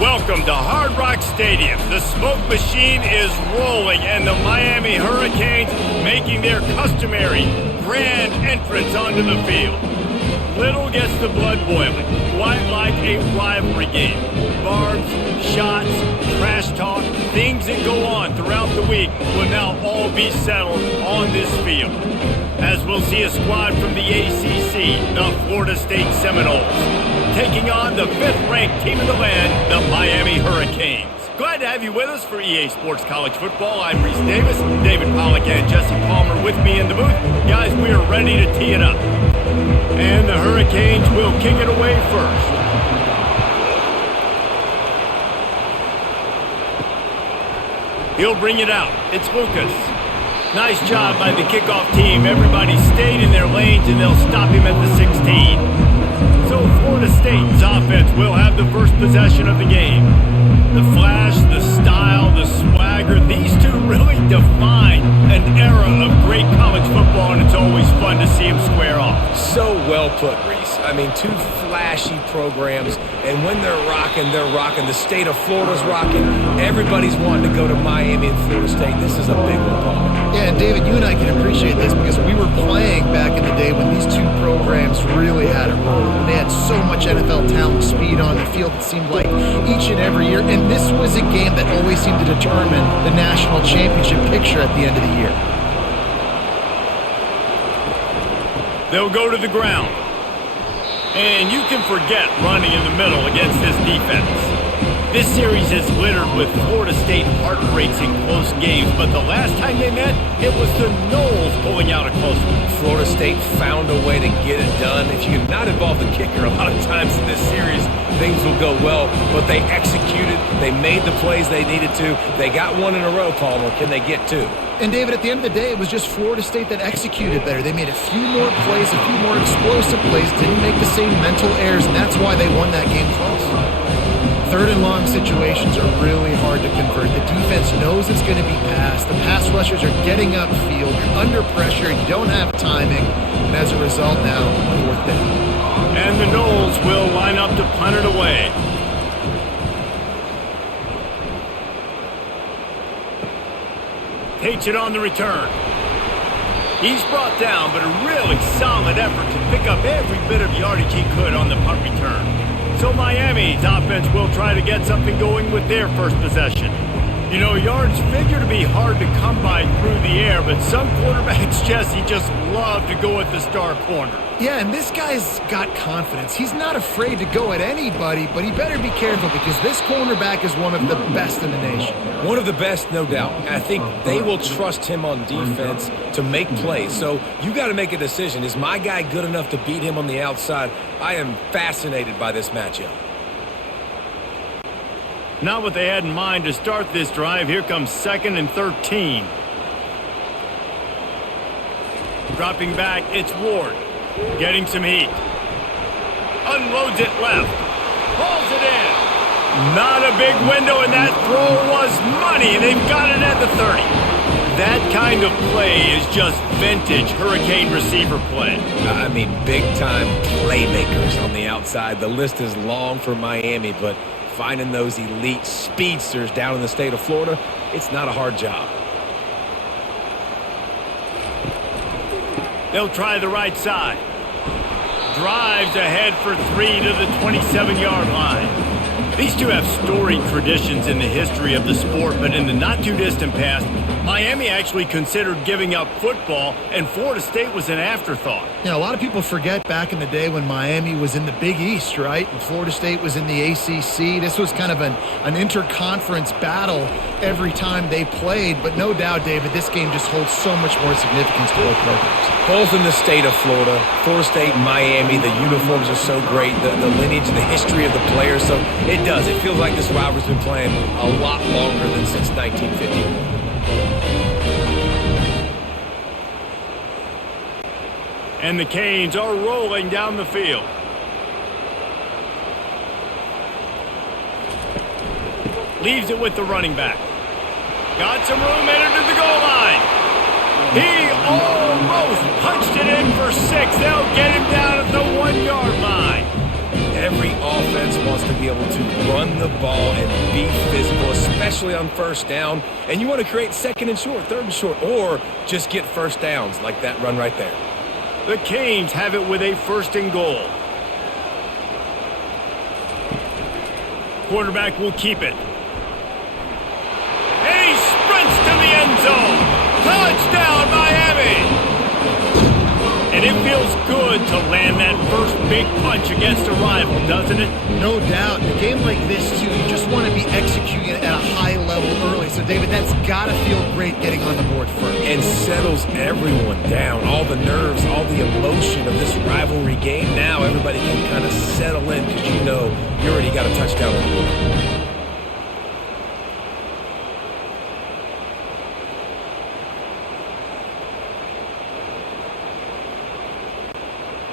Welcome to Hard Rock Stadium. The smoke machine is rolling and the Miami Hurricanes making their customary grand entrance onto the field. Little gets the blood boiling, quite like a rivalry game. Barbs, shots, trash talk, things that go on throughout the week will now all be settled on this field. As we'll see a squad from the ACC, the Florida State Seminoles, taking on the 5th-ranked team in the land, the Miami Hurricanes. Glad to have you with us for EA Sports College Football. I'm Reese Davis, David Pollack and Jesse Palmer with me in the booth. Guys, we are ready to tee it up. And the Hurricanes will kick it away first. He'll bring it out. It's Lucas. Nice job by the kickoff team. Everybody stayed in their lanes and they'll stop him at the 16. So Florida State's offense will have the first possession of the game. The flash, the style, the swagger, these two really define an era of great college football, and it's always fun to see them square off. So well put, Reese. I mean, two flashy programs, and when they're rocking, they're rocking. The state of Florida's rocking. Everybody's wanting to go to Miami and Florida State. This is a big one, Palmer. Yeah, and David, you and I can appreciate this because we were playing back in the day when these two programs really had it rolling. When they had so much NFL talent, speed on the field, it seemed like each and every year. And this was a game that always seemed to determine the national championship picture at the end of the year. They'll go to the ground. And you can forget running in the middle against this defense. This series is littered with Florida State heartbreaks in close games, but the last time they met, it was the Noles pulling out a close one. Florida State found a way to get it done. If you can not involve the kicker a lot of times in this series, things will go well, but they executed. They made the plays they needed to. They got one in a row, Palmer. Can they get two? And David, at the end of the day, it was just Florida State that executed better. They made a few more plays, a few more explosive plays, didn't make the same mental errors, and that's why they won that game close. Third and long situations are really hard to convert. The defense knows it's going to be passed. The pass rushers are getting upfield. You're under pressure. You don't have timing. And as a result now, 4th down. And the Noles will line up to punt it away. Takes it on the return. He's brought down, but a really solid effort to pick up every bit of yardage he could on the punt return. So Miami's offense will try to get something going with their first possession. You know, yards figure to be hard to come by through the air, but some quarterbacks, Jesse, just love to go at the star corner. Yeah, and this guy's got confidence. He's not afraid to go at anybody, but he better be careful because this cornerback is one of the best in the nation. One of the best, no doubt. I think they will trust him on defense to make plays. So you got to make a decision. Is my guy good enough to beat him on the outside? I am fascinated by this matchup. Not what they had in mind to start this drive. Here comes 2nd and 13. Dropping back, it's Ward. Getting some heat. Unloads it left. Pulls it in. Not a big window, and that throw was money. They've got it at the 30. That kind of play is just vintage Hurricane receiver play. I mean, big-time playmakers on the outside. The list is long for Miami, but finding those elite speedsters down in the state of Florida, it's not a hard job. They'll try the right side. Drives ahead for 3 to the 27-yard line. These two have storied traditions in the history of the sport, but in the not-too-distant past, Miami actually considered giving up football, and Florida State was an afterthought. You know, a lot of people forget back in the day when Miami was in the Big East, right? And Florida State was in the ACC. This was kind of an interconference battle every time they played. But no doubt, David, this game just holds so much more significance to both programs. Both in the state of Florida, Florida State and Miami, the uniforms are so great, the lineage, the history of the players. So it does. It feels like this rivalry's been playing a lot longer than since 1951. And the Canes are rolling down the field. Leaves it with the running back. Got some room, headed to the goal line. He almost punched it in for 6. They'll get him down at the 1-yard line. Every offense wants to be able to run the the ball and be physical, especially on first down. And you want to create second and short, third and short, or just get first downs like that run right there. The Canes have it with a 1st and goal. Quarterback will keep it. And he sprints to the end zone. Touchdown, Miami! And it feels good to land that first big punch against a rival, doesn't it? No doubt. In a game like this, too, you just want to be executing it at a high level early. So, David, that's got to feel great getting on the board first. And settles everyone down. All the nerves, all the emotion of this rivalry game. Now everybody can kind of settle in because you know you already got a touchdown on the board.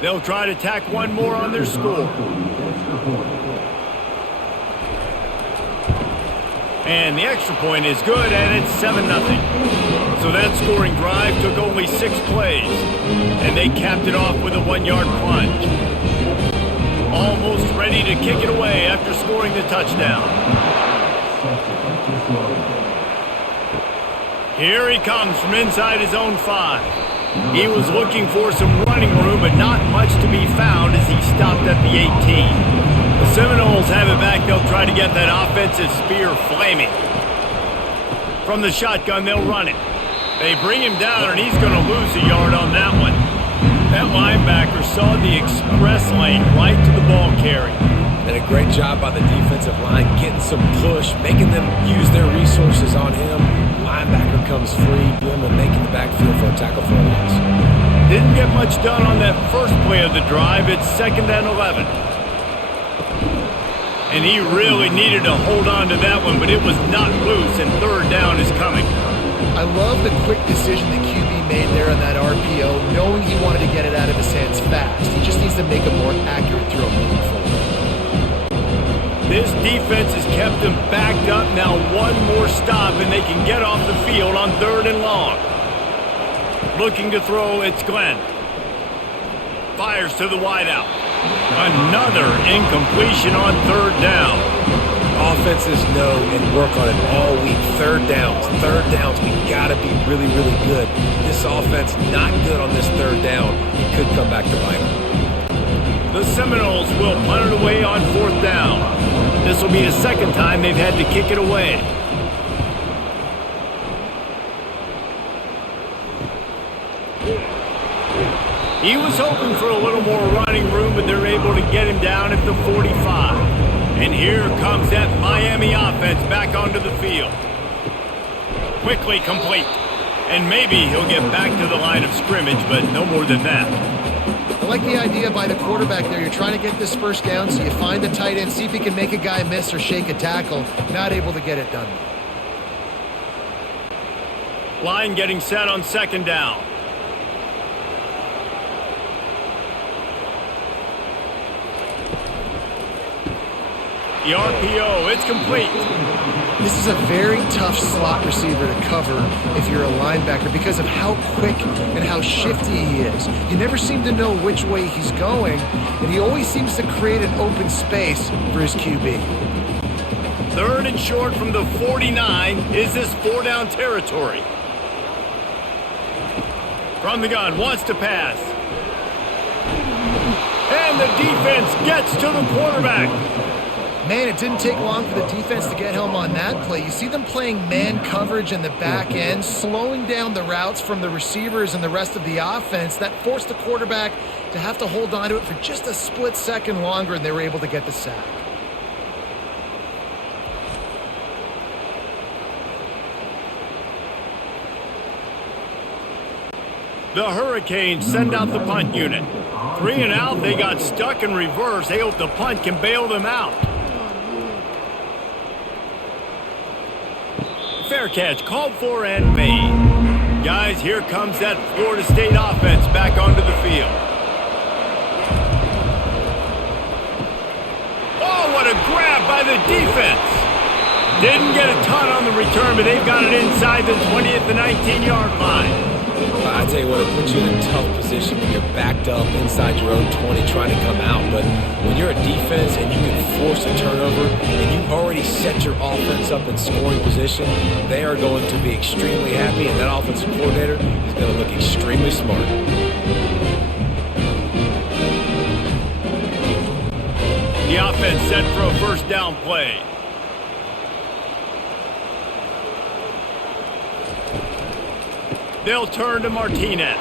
They'll try to tack one more on their score. And the extra point is good, and it's 7-0. So that scoring drive took only 6 plays, and they capped it off with a 1-yard plunge. Almost ready to kick it away after scoring the touchdown. Here he comes from inside his own 5. He was looking for some running room, but not much to be found as he stopped at the 18. The Seminoles have it back. They'll try to get that offensive spear flaming. From the shotgun, they'll run it. They bring him down, and he's going to lose a yard on that one. That linebacker saw the express lane right to the ball carrier. And a great job by the defensive line getting some push, making them use their resources on him. Linebacker comes free, Blimmer making the backfield for a tackle for a loss. Didn't get much done on that first play of the drive. It's 2nd and 11. And he really needed to hold on to that one, but it was not loose, and 3rd down is coming. I love the quick decision the QB made there on that RPO, knowing he wanted to get it out of his hands fast. He just needs to make a more accurate throw moving forward. This defense has kept them backed up. Now one more stop, and they can get off the field on 3rd and long. Looking to throw, it's Glenn. Fires to the wideout. Another incompletion on 3rd down. Offenses know and work on it all week. 3rd downs. We got to be really, really good. This offense not good on this 3rd down. It could come back to bite them. The Seminoles will punt it away on 4th down. This will be the 2nd time they've had to kick it away. He was hoping for a little more running room, but they're able to get him down at the 45. And here comes that Miami offense back onto the field. Quickly complete. And maybe he'll get back to the line of scrimmage, but no more than that. I like the idea by the quarterback there. You're trying to get this 1st down, so you find the tight end, see if he can make a guy miss or shake a tackle. Not able to get it done. Line getting set on 2nd down. The RPO, it's complete. This is a very tough slot receiver to cover if you're a linebacker because of how quick and how shifty he is. You never seem to know which way he's going, and he always seems to create an open space for his QB. 3rd and short from the 49. Is this 4-down territory? From the gun, wants to pass. And the defense gets to the quarterback. Man, it didn't take long for the defense to get home on that play. You see them playing man coverage in the back end, slowing down the routes from the receivers and the rest of the offense. That forced the quarterback to have to hold on to it for just a split second longer, and they were able to get the sack. The Hurricanes send out the punt unit. 3 and out, they got stuck in reverse. They hope the punt can bail them out. Fair catch, called for and made. Guys, here comes that Florida State offense back onto the field. Oh, what a grab by the defense. Didn't get a ton on the return, but they've got it inside the 20 at the 19-yard line. I I tell you what, it puts you in a tough position when you're backed up inside your own 20 trying to come out. But when you're a defense and you can force a turnover and you already set your offense up in scoring position, they are going to be extremely happy, and that offensive coordinator is going to look extremely smart. The offense set for a first down play. They'll turn to Martinez.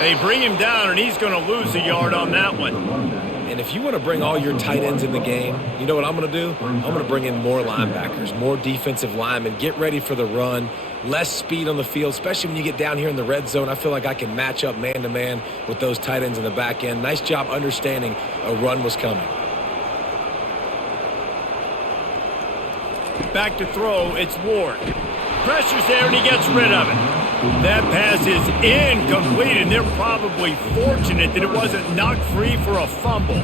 They bring him down, and he's going to lose a yard on that one. And if you want to bring all your tight ends in the game, you know what I'm going to do? I'm going to bring in more linebackers, more defensive linemen, get ready for the run, less speed on the field, especially when you get down here in the red zone. I feel like I can match up man-to-man with those tight ends in the back end. Nice job understanding a run was coming. Back to throw, it's Ward. Pressure's there, and he gets rid of it. That pass is incomplete, and they're probably fortunate that it wasn't knocked free for a fumble.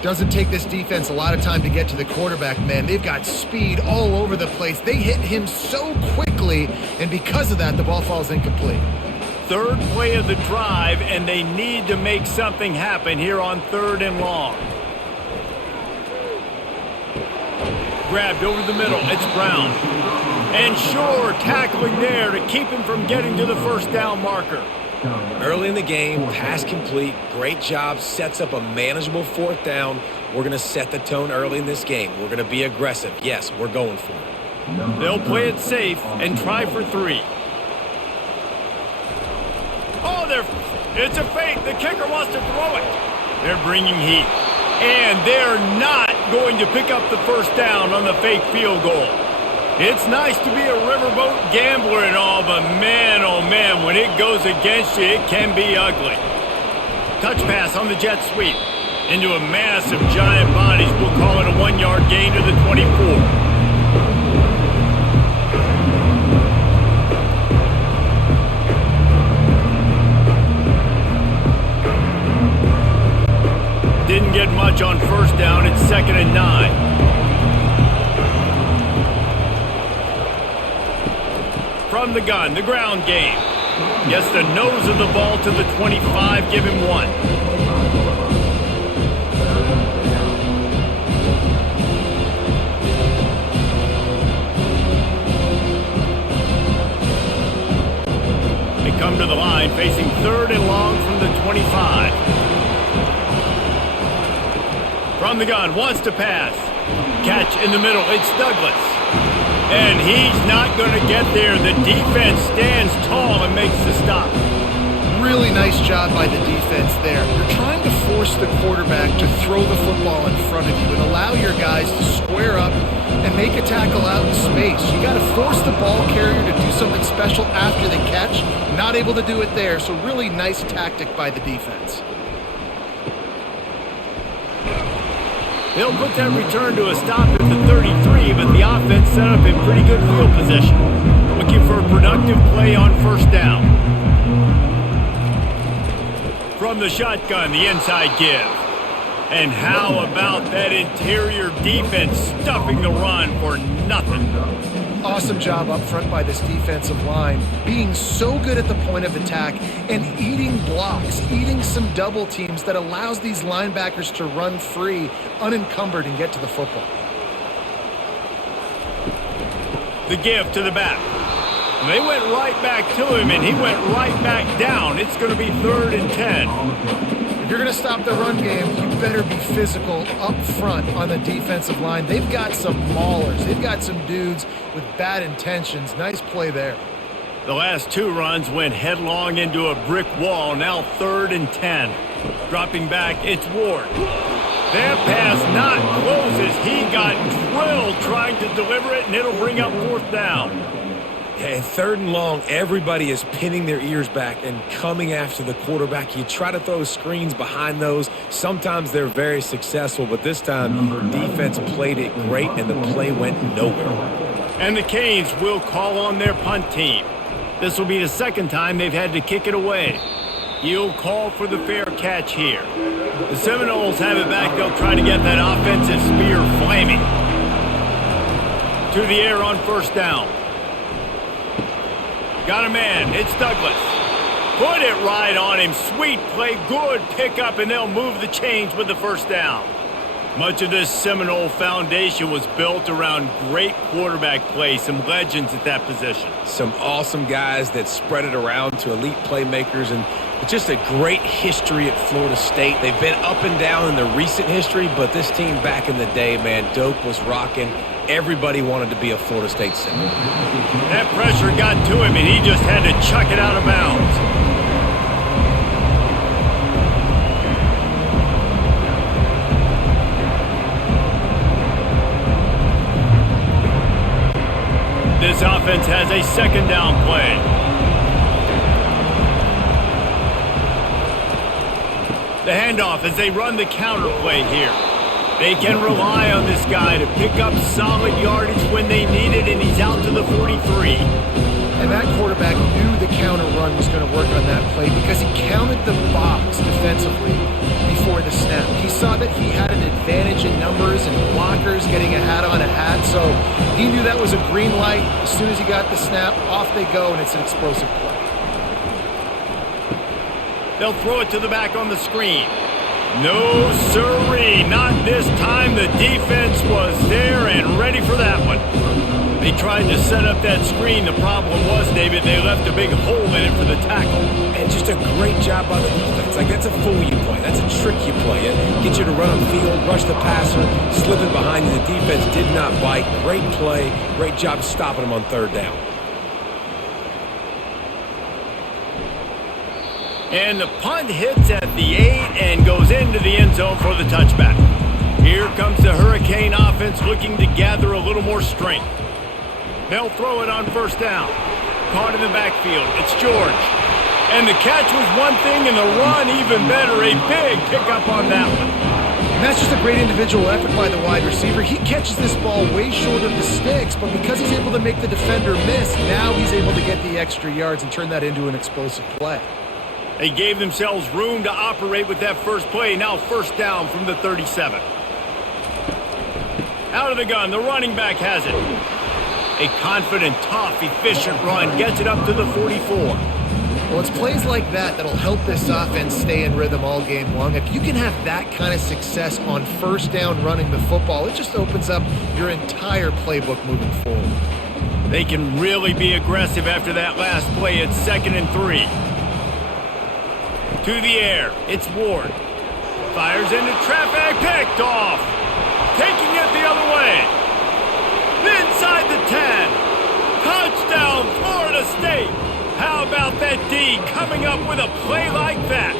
Doesn't take this defense a lot of time to get to the quarterback, man. They've got speed all over the place. They hit him so quickly, and because of that, the ball falls incomplete. Third play of the drive, and they need to make something happen here on 3rd and long. Grabbed over the middle, it's Brown. And Shore tackling there to keep him from getting to the first down marker. Early in the game, pass complete, great job, sets up a manageable 4th down. We're going to set the tone early in this game. We're going to be aggressive. Yes, we're going for it. They'll play it safe and try for 3. Oh, it's a fake. The kicker wants to throw it. They're bringing heat. And they're not going to pick up the first down on the fake field goal. It's nice to be a riverboat gambler and all, but man, oh man, when it goes against you, it can be ugly. Touch pass on the jet sweep. Into a mass of giant bodies. We'll call it a 1-yard gain to the 24. Didn't get much on first down. It's 2nd and 9. From the gun, the ground game. Gets the nose of the ball to the 25. Give him 1. They come to the line facing 3rd and long from the 25. From the gun, wants to pass. Catch in the middle, it's Douglas. And he's not going to get there. The defense stands tall and makes the stop. Really nice job by the defense there. You're trying to force the quarterback to throw the football in front of you and allow your guys to square up and make a tackle out in space. You got to force the ball carrier to do something special after the catch. Not able to do it there, so really nice tactic by the defense. They'll put that return to a stop at the 33, but the offense set up in pretty good field position. Looking for a productive play on first down. From the shotgun, the inside give. And how about that interior defense stuffing the run for nothing? Awesome job up front by this defensive line, being so good at the point of attack and eating blocks, eating some double teams that allows these linebackers to run free, unencumbered, and get to the football. The give to the back. They went right back to him, and he went right back down. It's going to be 3rd and 10. If you're going to stop the run game, you better be physical up front on the defensive line. They've got some maulers. They've got some dudes with bad intentions. Nice play there. The last 2 runs went headlong into a brick wall. Now 3rd and 10. Dropping back, it's Ward. That pass not close as he got drilled trying to deliver it, and it'll bring up 4th down. And 3rd and long, everybody is pinning their ears back and coming after the quarterback. You try to throw screens behind those. Sometimes they're very successful, but this time, defense played it great, and the play went nowhere. And the Canes will call on their punt team. This will be the 2nd time they've had to kick it away. He'll call for the fair catch here. The Seminoles have it back. They'll try to get that offensive spear flaming. To the air on first down. Got a man. It's Douglas. Put it right on him. Sweet play, good pickup, and they'll move the chains with the first down. Much of this Seminole foundation was built around great quarterback play, some legends at that position. Some awesome guys that spread it around to elite playmakers, and just a great history at Florida State. They've been up and down in the recent history, but this team back in the day, man, Doak was rocking. Everybody wanted to be a Florida State Seminole. That pressure got to him, and he just had to chuck it out of bounds. This offense has a second down play. The handoff as they run the counter play here. They can rely on this guy to pick up solid yardage when they need it, and he's out to the 43. And that quarterback knew the counter run was going to work on that play because he counted the box defensively before the snap. He saw that he had an advantage in numbers and blockers getting a hat on a hat, so he knew that was a green light. As soon as he got the snap, off they go, and it's an explosive play. They'll throw it to the back on the screen. No siree, not this time. The defense was there and ready for that one. They tried to set up that screen. The problem was, David, they left a big hole in it for the tackle. And just a great job by the defense. Like, that's a fool you play. That's a trick you play. It gets you to run on field, rush the passer, slip it behind you. The defense did not bite. Great play. Great job stopping them on third down. And the punt hits at the 8 and goes into the end zone for the touchback. Here comes the Hurricane offense looking to gather a little more strength. They'll throw it on first down. Caught in the backfield. It's George. And the catch was one thing and the run even better. A big pickup on that one. And that's just a great individual effort by the wide receiver. He catches this ball way short of the sticks, but because he's able to make the defender miss, now he's able to get the extra yards and turn that into an explosive play. They gave themselves room to operate with that first play. Now first down from the 37. Out of the gun, the running back has it. A confident, tough, efficient run gets it up to the 44. Well, it's plays like that that'll help this offense stay in rhythm all game long. If you can have that kind of success on first down running the football, it just opens up your entire playbook moving forward. They can really be aggressive after that last play. It's 2nd and 3. To the air, it's Ward. Fires into traffic, picked off. Taking it the other way. Inside the 10. Touchdown, Florida State. How about that D coming up with a play like that?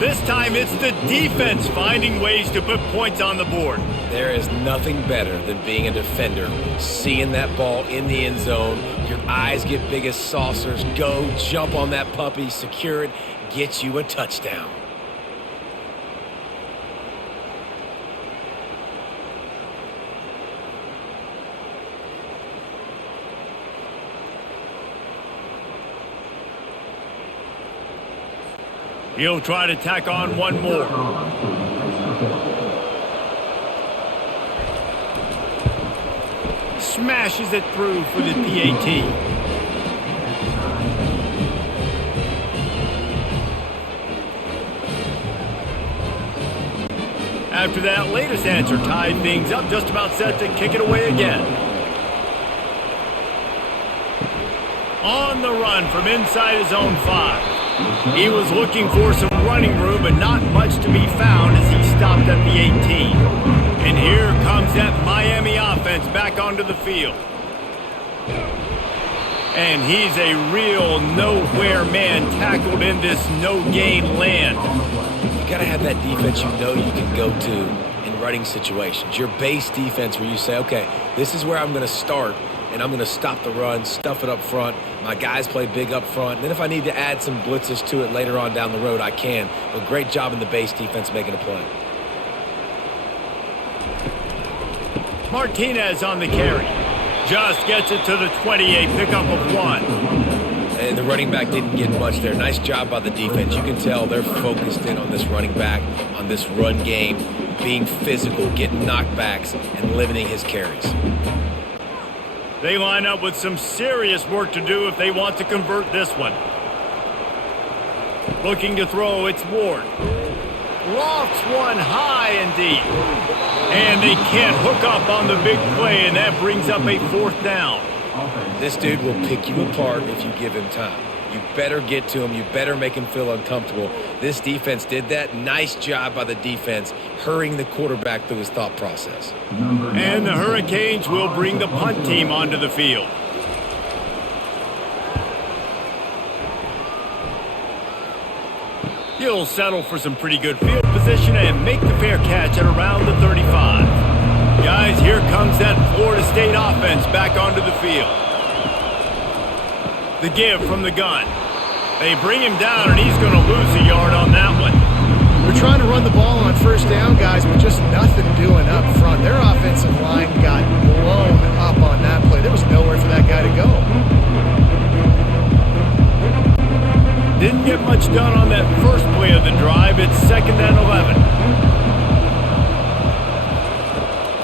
This time it's the defense finding ways to put points on the board. There is nothing better than being a defender, seeing that ball in the end zone. Your eyes get big as saucers. Go, jump on that puppy, secure it, get you a touchdown. He'll try to tack on one more. Smashes it through for the PAT. After that latest answer tied things up, just about set to kick it away again. On the run from inside his own 5. He was looking for some running room, but not much to be found as he stopped at the 18. And here comes that Miami offense back onto the field. And he's a real nowhere man tackled in this no-gain land. You got to have that defense you know you can go to in running situations. Your base defense where you say, okay, this is where I'm going to start, and I'm going to stop the run, stuff it up front. My guys play big up front. Then if I need to add some blitzes to it later on down the road, I can. But great job in the base defense making a play. Martinez on the carry. Just gets it to the 28, pickup of 1. And the running back didn't get much there. Nice job by the defense. You can tell they're focused in on this running back, on this run game, being physical, getting knockbacks, and limiting his carries. They line up with some serious work to do if they want to convert this one. Looking to throw, it's Ward. Lofts one high and deep. And they can't hook up on the big play, and that brings up a 4th down. This dude will pick you apart if you give him time. You better get to him. You better make him feel uncomfortable. This defense did that. Nice job by the defense, hurrying the quarterback through his thought process. And the Hurricanes will bring the punt team onto the field. He'll settle for some pretty good field position and make the fair catch at around the 35. Guys, here comes that Florida State offense back onto the field. The give from the gun. They bring him down, and he's going to lose a yard on that one. We're trying to run the ball on 1st down, guys, but just nothing doing up front. Their offensive line got blown up on that play. There was nowhere for that guy to go. Didn't get much done on that first play of the drive. It's 2nd and 11.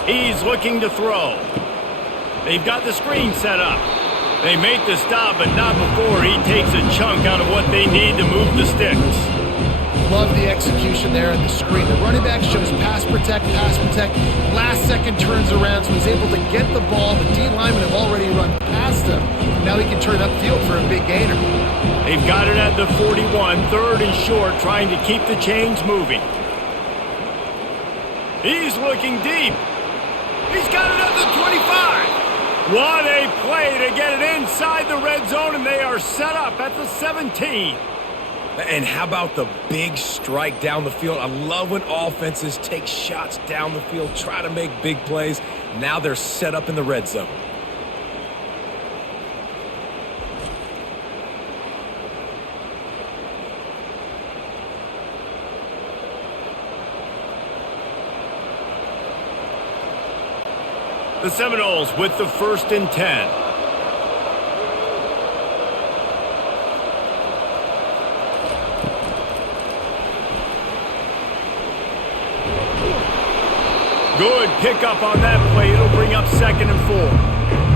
He's looking to throw. They've got the screen set up. They make the stop, but not before he takes a chunk out of what they need to move the sticks. Love the execution there in the screen. The running back shows pass protect. Last second turns around, so he's able to get the ball. The D linemen have already run past him. Now he can turn upfield for a big gainer. They've got it at the 41, 3rd and short, trying to keep the chains moving. He's looking deep. He's got it at the 25. What a play to get it inside the red zone, and they are set up at the 17. And how about the big strike down the field? I love when offenses take shots down the field, try to make big plays. Now they're set up in the red zone. The Seminoles with the 1st and 10. Good pickup on that play. It'll bring up 2nd and 4.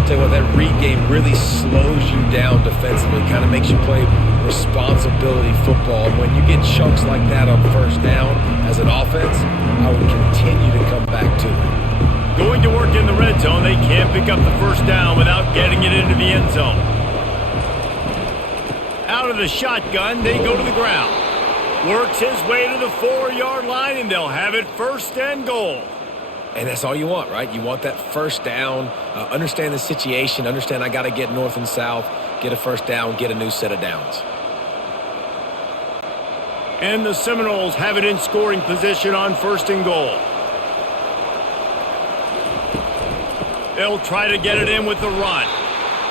Tell you what, that read game really slows you down defensively, kind of makes you play responsibility football. And when you get chunks like that on 1st down as an offense, I would continue to come back to it. Going to work in the red zone. They can't pick up the 1st down without getting it into the end zone. Out of the shotgun, they go to the ground. Works his way to the 4-yard line, and they'll have it 1st and goal. And that's all you want, right? You want that 1st down, understand the situation, understand I got to get north and south, get a 1st down, get a new set of downs. And the Seminoles have it in scoring position on 1st and goal. They'll try to get it in with the run.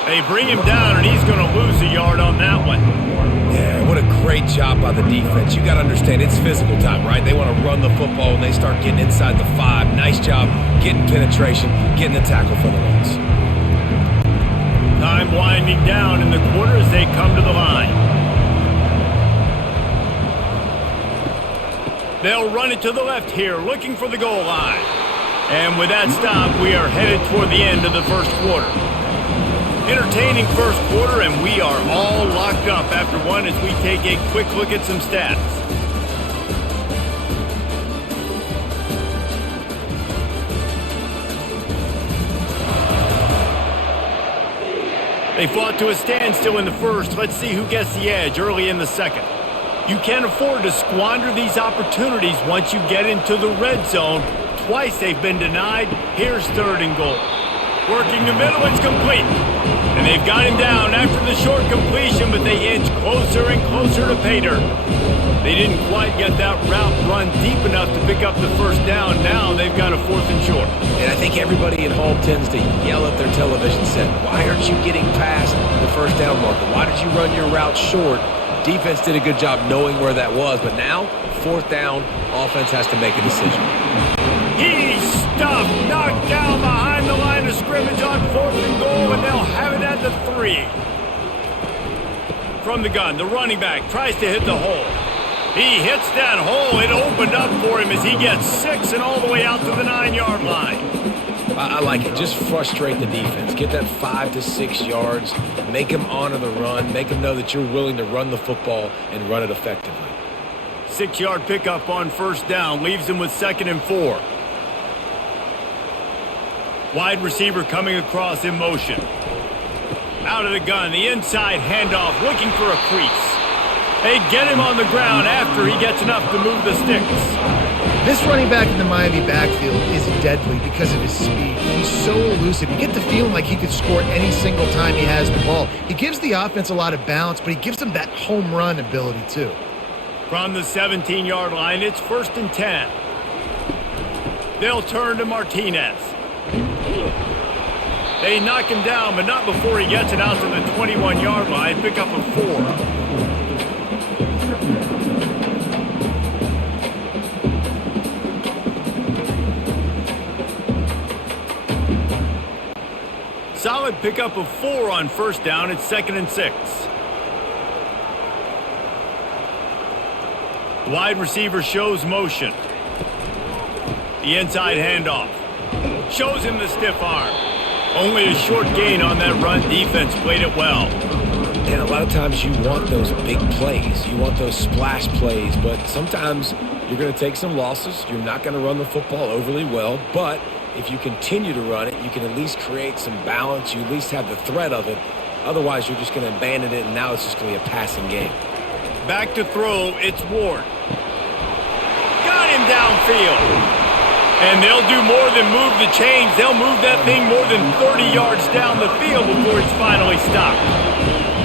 They bring him down, and he's going to lose a yard on that one. Yeah, what a great job by the defense. You got to understand, it's physical time, right? They want to run the football when they start getting inside the 5. Nice job getting penetration, getting the tackle for the loss. Time winding down in the quarter as they come to the line. They'll run it to the left here, looking for the goal line. And with that stop, we are headed toward the end of the 1st quarter. Entertaining 1st quarter, and we are all locked up after one as we take a quick look at some stats. They fought to a standstill in the 1st. Let's see who gets the edge early in the 2nd. You can't afford to squander these opportunities once you get into the red zone. Twice they've been denied. Here's 3rd and goal. Working the middle, it's complete. And they've got him down after the short completion, but they inch closer and closer to pay dirt. They didn't quite get that route run deep enough to pick up the 1st down. Now they've got a 4th and short. And I think everybody at home tends to yell at their television set, why aren't you getting past the 1st down marker? Why did you run your route short? Defense did a good job knowing where that was, but now, 4th down, offense has to make a decision. He's stuffed, knocked down behind the line of scrimmage on 4th and goal, and they'll have it at the 3. From the gun, the running back tries to hit the hole. He hits that hole. It opened up for him as he gets 6 and all the way out to the 9-yard line. I like it. Just frustrate the defense. Get that 5 to 6 yards. Make them honor the run. Make them know that you're willing to run the football and run it effectively. 6-yard pickup on first down leaves him with 2nd and 4. Wide receiver coming across in motion. Out of the gun, the inside handoff, looking for a crease. They get him on the ground after he gets enough to move the sticks. This running back in the Miami backfield is deadly because of his speed. He's so elusive. You get the feeling like he could score any single time he has the ball. He gives the offense a lot of balance, but he gives them that home run ability too. From the 17-yard line, it's 1st and 10. They'll turn to Martinez. They knock him down, but not before he gets it out to the 21-yard line. Pick up a 4. Solid pickup of 4 on first down. It's 2nd and 6. Wide receiver shows motion. The inside handoff. Shows him the stiff arm. Only a short gain on that run. Defense played it well. And a lot of times you want those big plays. You want those splash plays. But sometimes you're going to take some losses. You're not going to run the football overly well. But if you continue to run it, you can at least create some balance. You at least have the threat of it. Otherwise, you're just going to abandon it, and now it's just going to be a passing game. Back to throw, it's Ward. Got him downfield. And they'll do more than move the chains. They'll move that thing more than 30 yards down the field before he's finally stopped.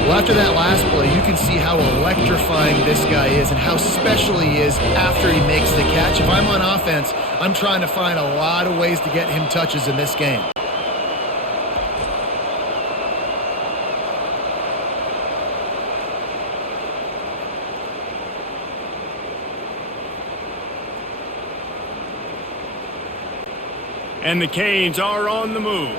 Well, after that last play, you can see how electrifying this guy is and how special he is after he makes the catch. If I'm on offense, I'm trying to find a lot of ways to get him touches in this game. And the Canes are on the move.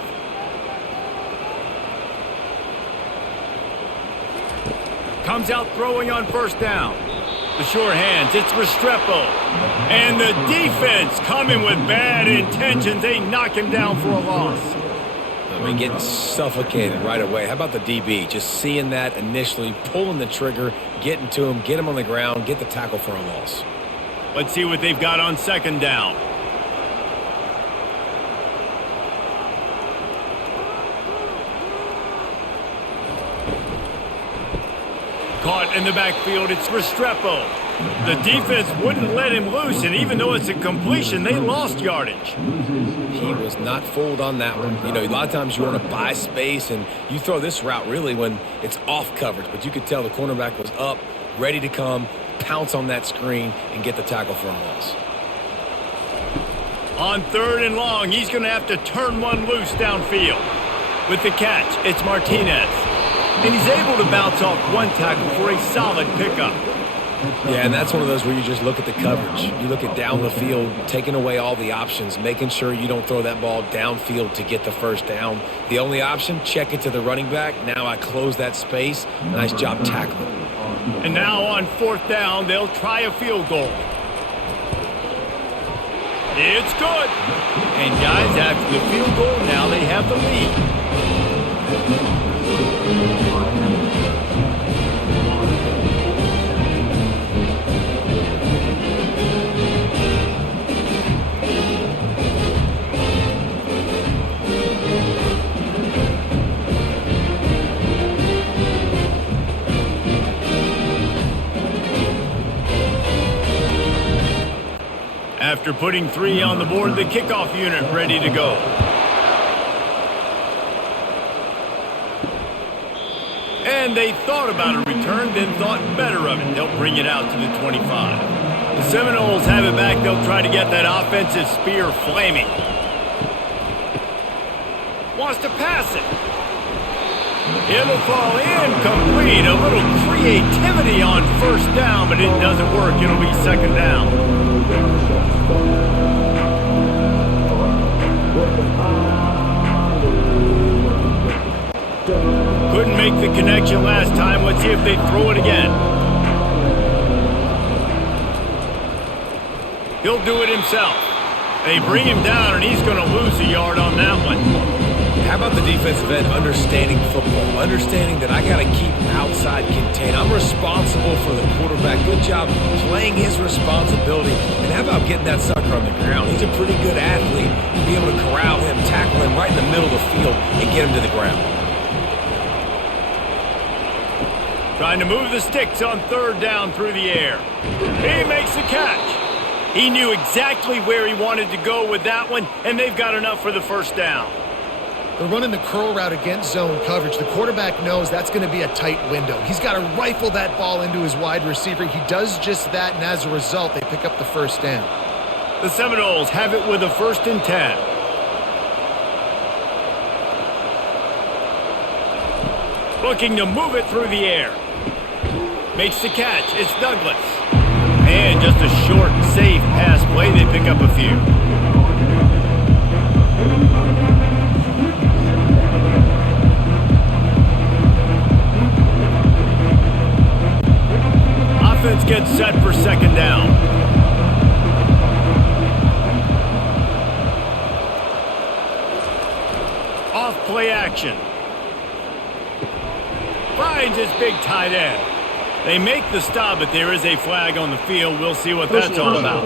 Comes out throwing on first down. The sure hands, it's Restrepo. And the defense coming with bad intentions. They knock him down for a loss. I mean, getting suffocated right away. How about the DB? Just seeing that initially, pulling the trigger, getting to him, get him on the ground, get the tackle for a loss. Let's see what they've got on 2nd down. Caught in the backfield, it's Restrepo. The defense wouldn't let him loose, and even though it's a completion, they lost yardage. He was not fooled on that one. You know, a lot of times you want to buy space, and you throw this route really when it's off coverage. But you could tell the cornerback was up, ready to come, pounce on that screen, and get the tackle for a loss. On 3rd and long, he's going to have to turn one loose downfield. With the catch, it's Martinez. And he's able to bounce off one tackle for a solid pickup. Yeah, and that's one of those where you just look at the coverage. You look at down the field, taking away all the options, making sure you don't throw that ball downfield to get the first down. The only option, check it to the running back. Now I close that space. Nice job tackling. And now on 4th down, they'll try a field goal. It's good. And guys, after the field goal, now they have the lead. After putting 3 on the board, the kickoff unit ready to go. And they thought about a return, then thought better of it. They'll bring it out to the 25. The Seminoles have it back. They'll try to get that offensive spear flaming. Wants to pass it. It'll fall incomplete. A little creativity on first down, but it doesn't work. It'll be 2nd down. Couldn't make the connection last time. Let's see if they throw it again. He'll do it himself. They bring him down, and he's going to lose a yard on that one. How about the defensive end understanding football, understanding that I got to keep outside contained. I'm responsible for the quarterback. Good job playing his responsibility. And how about getting that sucker on the ground? He's a pretty good athlete to be able to corral him, tackle him right in the middle of the field, and get him to the ground. Trying to move the sticks on third down through the air. He makes the catch. He knew exactly where he wanted to go with that one, and they've got enough for the first down. They're running the curl route against zone coverage. The quarterback knows that's going to be a tight window. He's got to rifle that ball into his wide receiver. He does just that, and as a result, they pick up the first down. The Seminoles have it with a 1st and 10. Looking to move it through the air. Makes the catch. It's Douglas. And just a short, safe pass play. They pick up a few. Offense gets set for 2nd down. Off play action. Finds his big tight end. They make the stop, but there is a flag on the field. We'll see what that's all about.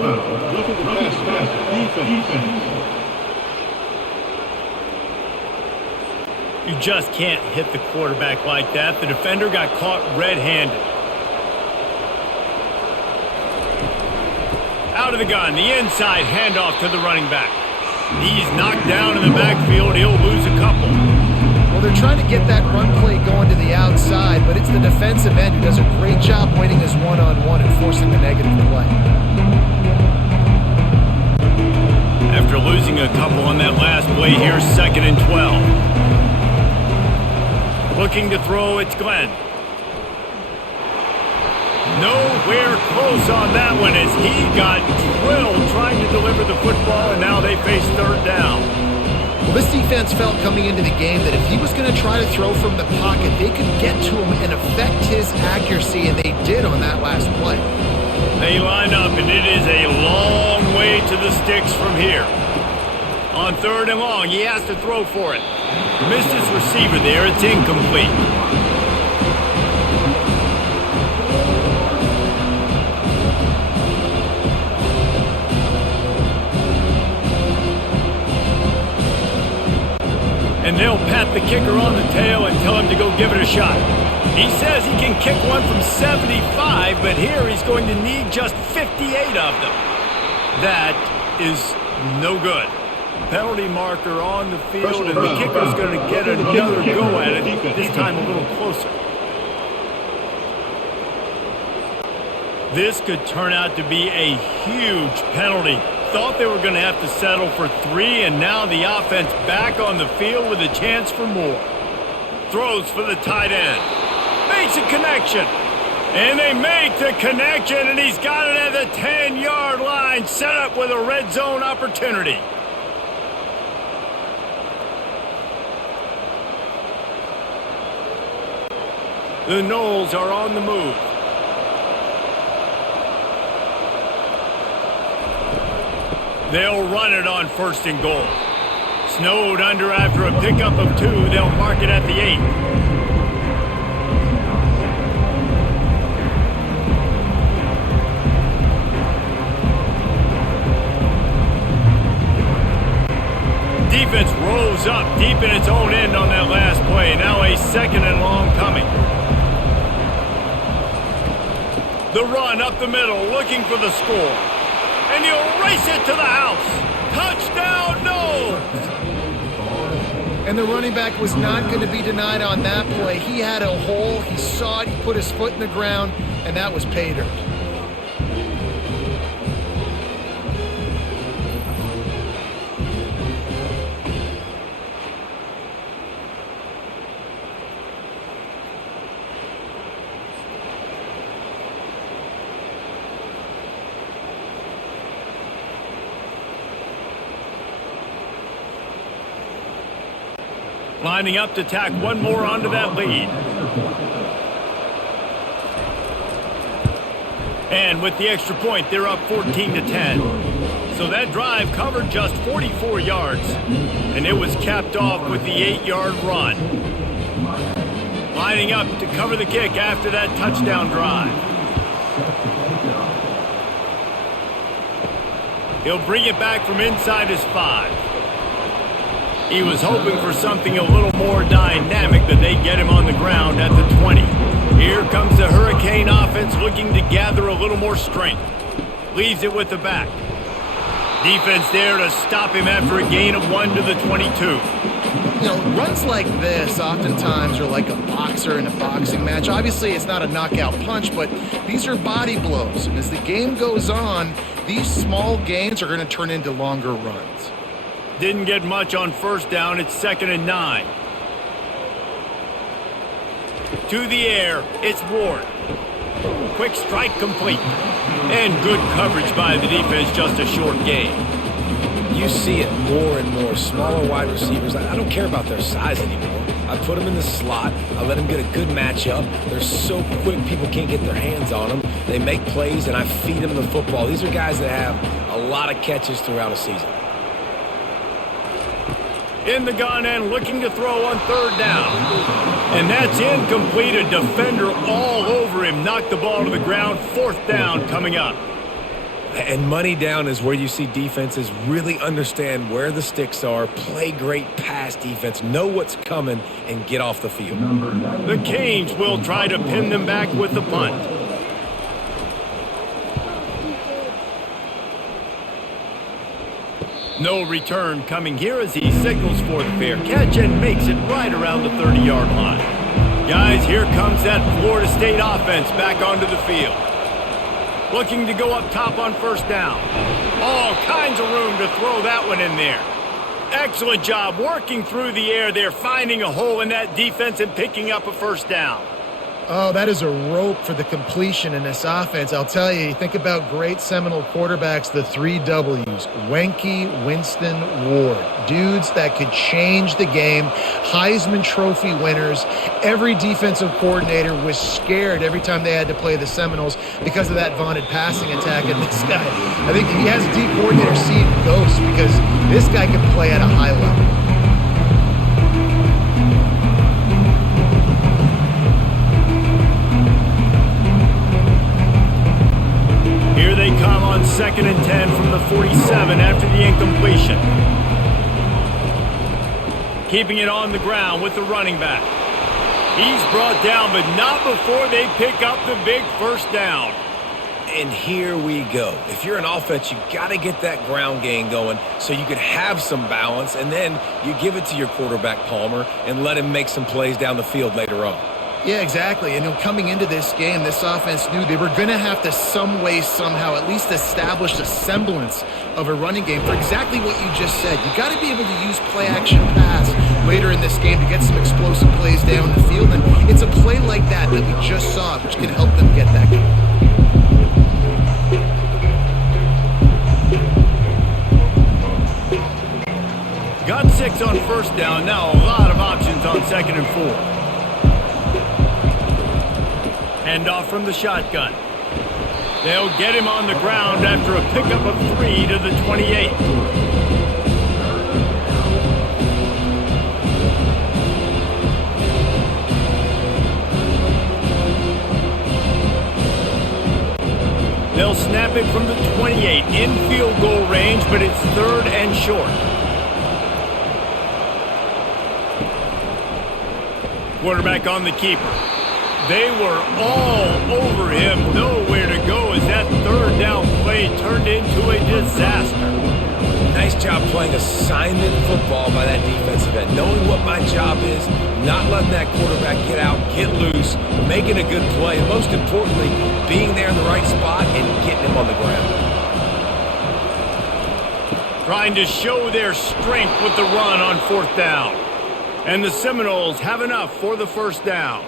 You just can't hit the quarterback like that. The defender got caught red-handed. Out of the gun, the inside handoff to the running back. He's knocked down in the backfield. He'll lose a couple. Well, they're trying to get that run play going to the outside, but it's the defensive end who does a great job winning his one-on-one and forcing the negative play. After losing a couple on that last play, here's 2nd and 12. Looking to throw, it's Glenn. Nowhere close on that one as he got drilled trying to deliver the football, and now they face 3rd down. Well, this defense felt coming into the game that if he was going to try to throw from the pocket, they could get to him and affect his accuracy, and they did on that last play. They line up, and it is a long way to the sticks from here. On 3rd and long, he has to throw for it. Missed his receiver there. It's incomplete. And they'll pat the kicker on the tail and tell him to go give it a shot. He says he can kick one from 75, but here he's going to need just 58 of them. That is no good. Penalty marker on the field, and the kicker's going to get another go at it, this time a little closer. This could turn out to be a huge penalty. Thought they were going to have to settle for 3, and now the offense back on the field with a chance for more. Throws for the tight end. Makes a connection. And they make the connection, and he's got it at the 10-yard line, set up with a red zone opportunity. The Noles are on the move. They'll run it on 1st and goal. Snowed under after a pickup of 2. They'll mark it at the 8. Defense rose up deep in its own end on that last play. Now a 2nd and long coming. The run up the middle, looking for the score. And he'll race it to the house. Touchdown, Noles! And the running back was not going to be denied on that play. He had a hole. He saw it. He put his foot in the ground, and that was pay dirt. Lining up to tack one more onto that lead. And with the extra point, they're up 14-10. So that drive covered just 44 yards, and it was capped off with the 8-yard run. Lining up to cover the kick after that touchdown drive. He'll bring it back from inside his 5. He was hoping for something a little more dynamic, that they get him on the ground at the 20. Here comes the Hurricane offense looking to gather a little more strength. Leaves it with the back. Defense there to stop him after a gain of 1 to the 22. You know, runs like this oftentimes are like a boxer in a boxing match. Obviously, it's not a knockout punch, but these are body blows. And as the game goes on, these small gains are going to turn into longer runs. Didn't get much on first down. It's 2nd and 9. To the air, it's Ward. Quick strike complete. And good coverage by the defense, just a short gain. You see it more and more. Smaller wide receivers, I don't care about their size anymore. I put them in the slot. I let them get a good matchup. They're so quick, people can't get their hands on them. They make plays, and I feed them the football. These are guys that have a lot of catches throughout a season. In the gun and looking to throw on 3rd down. And that's incomplete. A defender all over him. Knocked the ball to the ground. 4th down coming up. And money down is where you see defenses really understand where the sticks are, play great pass defense, know what's coming, and get off the field. The Canes will try to pin them back with the punt. No return coming here as he signals for the fair catch and makes it right around the 30-yard line. Guys, here comes that Florida State offense back onto the field. Looking to go up top on 1st down. All kinds of room to throw that one in there. Excellent job working through the air there, finding a hole in that defense and picking up a 1st down. Oh, that is a rope for the completion in this offense. I'll tell you think about great Seminole quarterbacks, the 3 W's. Wenke, Winston, Ward. Dudes that could change the game. Heisman Trophy winners. Every defensive coordinator was scared every time they had to play the Seminoles because of that vaunted passing attack. And this guy, I think he has a D coordinator seeing ghosts because this guy can play at a high level. Here they come on 2nd and 10 from the 47 after the incompletion. Keeping it on the ground with the running back. He's brought down, but not before they pick up the big 1st down. And here we go. If you're an offense, you got to get that ground game going so you can have some balance, and then you give it to your quarterback, Palmer, and let him make some plays down the field later on. Yeah, exactly. And coming into this game, this offense knew they were going to have to some way, somehow, at least establish a semblance of a running game for exactly what you just said. You got to be able to use play-action pass later in this game to get some explosive plays down the field. And it's a play like that that we just saw, which can help them get that game. Got 6 on 1st down. Now a lot of options on 2nd and 4. Handoff from the shotgun. They'll get him on the ground after a pickup of 3 to the 28. They'll snap it from the 28 in field goal range, but it's 3rd and short. Quarterback on the keeper. They were all over him, nowhere to go as that 3rd down play turned into a disaster. Nice job playing assignment football by that defensive end. Knowing what my job is, not letting that quarterback get out, get loose, making a good play, and most importantly, being there in the right spot and getting him on the ground. Trying to show their strength with the run on 4th down. And the Seminoles have enough for the 1st down.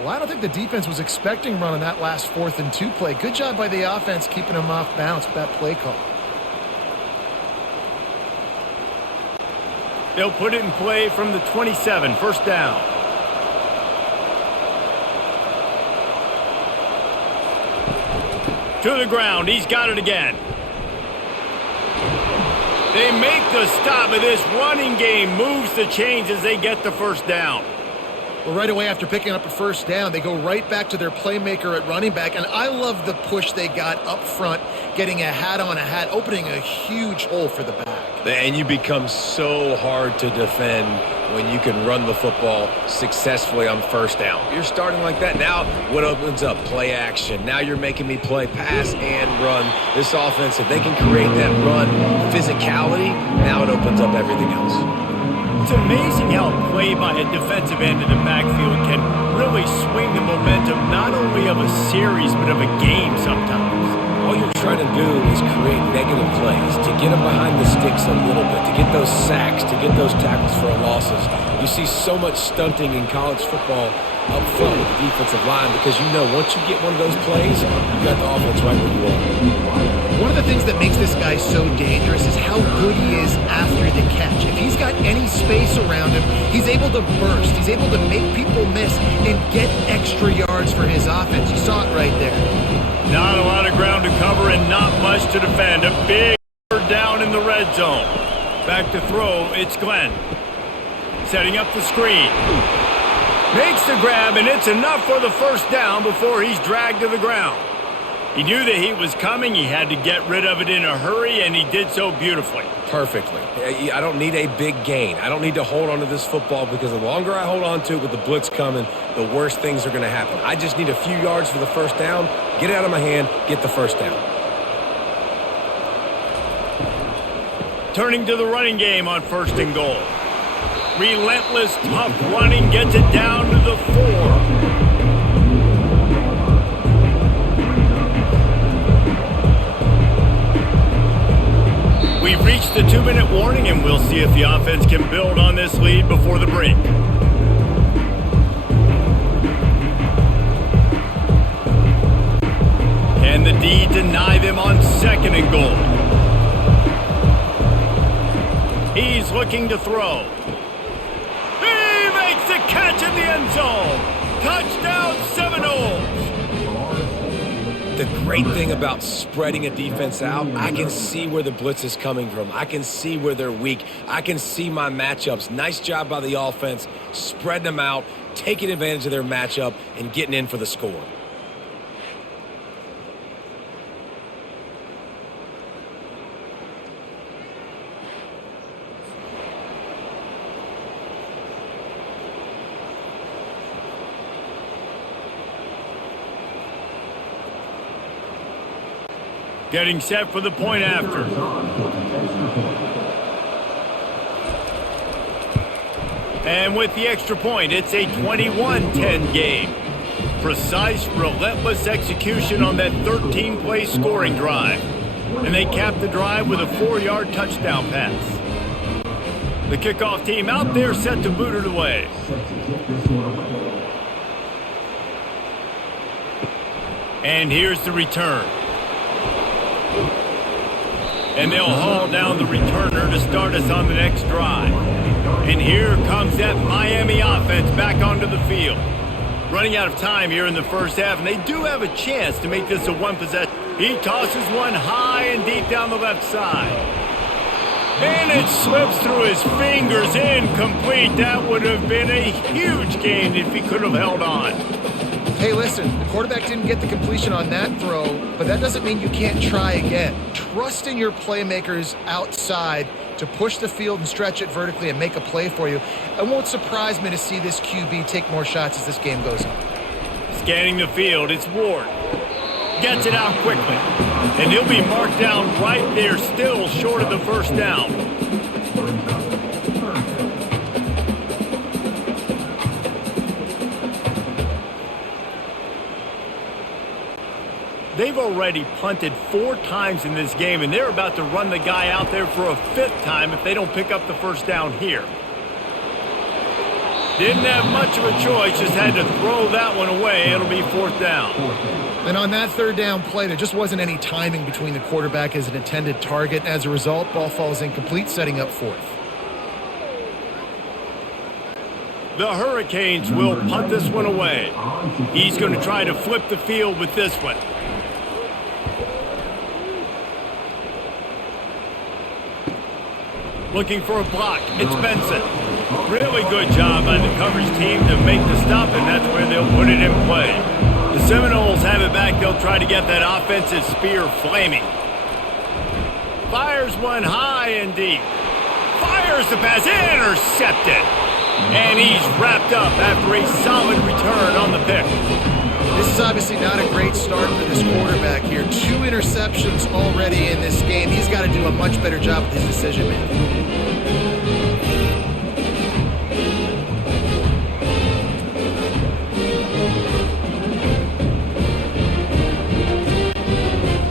Well, I don't think the defense was expecting run on that last 4th and 2 play. Good job by the offense keeping them off balance with that play call. They'll put it in play from the 27, 1st down. To the ground. He's got it again. They make the stop, and this running game moves the chains as they get the first down. Well, right away after picking up a first down, they go right back to their playmaker at running back, and I love the push they got up front, getting a hat on a hat, opening a huge hole for the back. And you become so hard to defend when you can run the football successfully on first down. You're starting like that. Now what opens up? Play action. Now you're making me play pass and run. This offense, if they can create that run physicality, now it opens up everything else. It's amazing how a play by a defensive end in the backfield can really swing the momentum not only of a series but of a game sometimes. All you're trying to do is create negative plays, to get them behind the sticks a little bit, to get those sacks, to get those tackles for losses. You see so much stunting in college football up front with the defensive line because you know once you get one of those plays, you got the offense right where you are. One of the things that makes this guy so dangerous is how good he is after the catch. If he's got any space around him, he's able to burst. He's able to make people miss and get extra yards for his offense. You saw it right there. Not a lot of ground to cover and not much to defend. A big down in the red zone. Back to throw, it's Glenn. Setting up the screen. Makes the grab, and it's enough for the first down before he's dragged to the ground. He knew the heat was coming. He had to get rid of it in a hurry, and he did so beautifully. Perfectly. I don't need a big gain. I don't need to hold on to this football because the longer I hold on to it with the blitz coming, the worse things are going to happen. I just need a few yards for the first down, get it out of my hand, get the first down. Turning to the running game on first and goal. Relentless, tough running gets it down to the 4. We've reached the 2-minute warning, and we'll see if the offense can build on this lead before the break. Can the D deny them on second and goal? He's looking to throw. He makes the catch in the end zone. Touchdown, Seminoles. The great thing about spreading a defense out, I can see where the blitz is coming from. I can see where they're weak. I can see my matchups. Nice job by the offense, spreading them out, taking advantage of their matchup, and getting in for the score. Getting set for the point after. And with the extra point, it's a 21-10 game. Precise, relentless execution on that 13-play scoring drive. And they cap the drive with a 4-yard touchdown pass. The kickoff team out there set to boot it away. And here's the return. And they'll haul down the returner to start us on the next drive. And here comes that Miami offense back onto the field. Running out of time here in the first half, and they do have a chance to make this a one-possession. He tosses one high and deep down the left side. And it slips through his fingers, incomplete. That would have been a huge gain if he could have held on. Hey, listen, the quarterback didn't get the completion on that throw, but that doesn't mean you can't try again. Trust in your playmakers outside to push the field and stretch it vertically and make a play for you. It won't surprise me to see this QB take more shots as this game goes on. Scanning the field, it's Ward. Gets it out quickly. And he'll be marked down right there, still short of the first down. They've already punted 4 times in this game, and they're about to run the guy out there for a 5th time if they don't pick up the first down here. Didn't have much of a choice, just had to throw that one away. It'll be 4th down. And on that 3rd down play, there just wasn't any timing between the quarterback as an intended target. As a result, ball falls incomplete, setting up 4th. The Hurricanes will punt this one away. He's going to try to flip the field with this one. Looking for a block. It's Benson. Really good job by the coverage team to make the stop, and that's where they'll put it in play. The Seminoles have it back. They'll try to get that offensive spear flaming. Fires one high and deep. Fires the pass. Intercepted. And he's wrapped up after a solid return on the pick. This is obviously not a great start for this quarterback here. 2 interceptions already in this game. He's got to do a much better job with his decision making.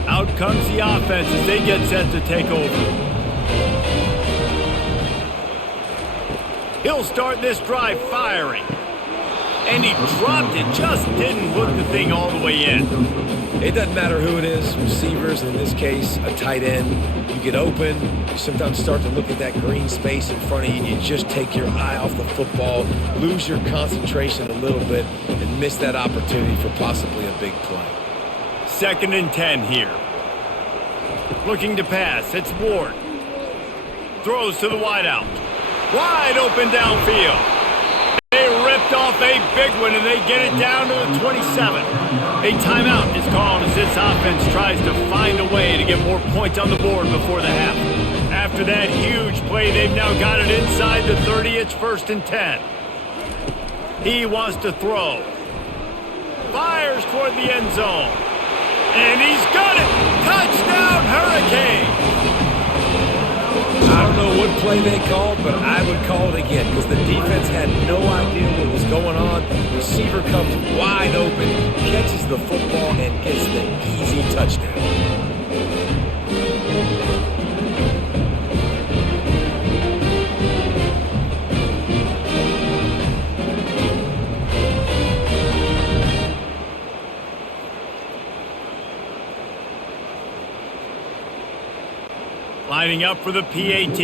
Out comes the offense as they get set to take over. He'll start this drive firing. And he dropped it, just didn't hook the thing all the way in. It doesn't matter who it is, receivers, in this case, a tight end. You get open, you sometimes start to look at that green space in front of you, and you just take your eye off the football, lose your concentration a little bit, and miss that opportunity for possibly a big play. 2nd and 10 here. Looking to pass, it's Ward. Throws to the wideout. Wide open downfield. They ripped off a big one, and they get it down to the 27. A timeout is called as this offense tries to find a way to get more points on the board before the half. After that huge play, they've now got it inside the 30. It's 1st and 10. He wants to throw. Fires toward the end zone. And he's got it! Touchdown, Hurricanes! I don't know what play they called, but I would call it again because the defense had no idea what was going on. The receiver comes wide open, catches the football, and gets the easy touchdown. Lining up for the PAT.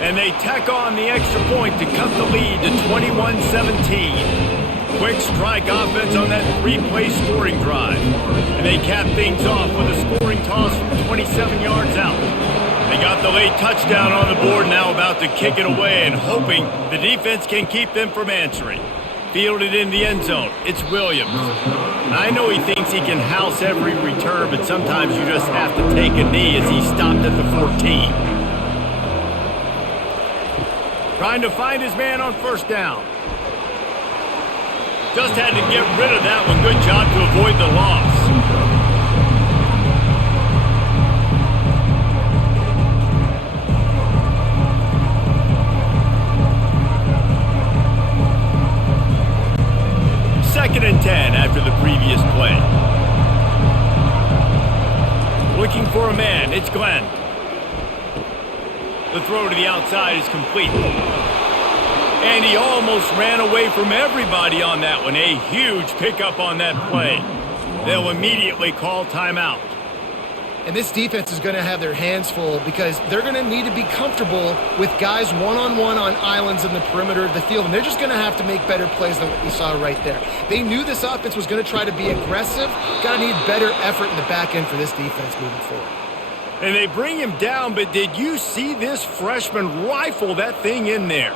And they tack on the extra point to cut the lead to 21-17. Quick strike offense on that 3-play scoring drive. And they cap things off with a scoring toss from 27 yards out. They got the late touchdown on the board, now about to kick it away and hoping the defense can keep them from answering. Fielded in the end zone. It's Williams. I know he thinks he can house every return, but sometimes you just have to take a knee as he stopped at the 14. Trying to find his man on 1st down. Just had to get rid of that one. Good job to avoid the loss. Second and 10 after the previous play. Looking for a man, it's Glenn. The throw to the outside is complete. And he almost ran away from everybody on that one. A huge pickup on that play. They'll immediately call timeout. And this defense is going to have their hands full because they're going to need to be comfortable with guys one-on-one on islands in the perimeter of the field. And they're just going to have to make better plays than what we saw right there. They knew this offense was going to try to be aggressive. Got to need better effort in the back end for this defense moving forward. And they bring him down, but did you see this freshman rifle that thing in there?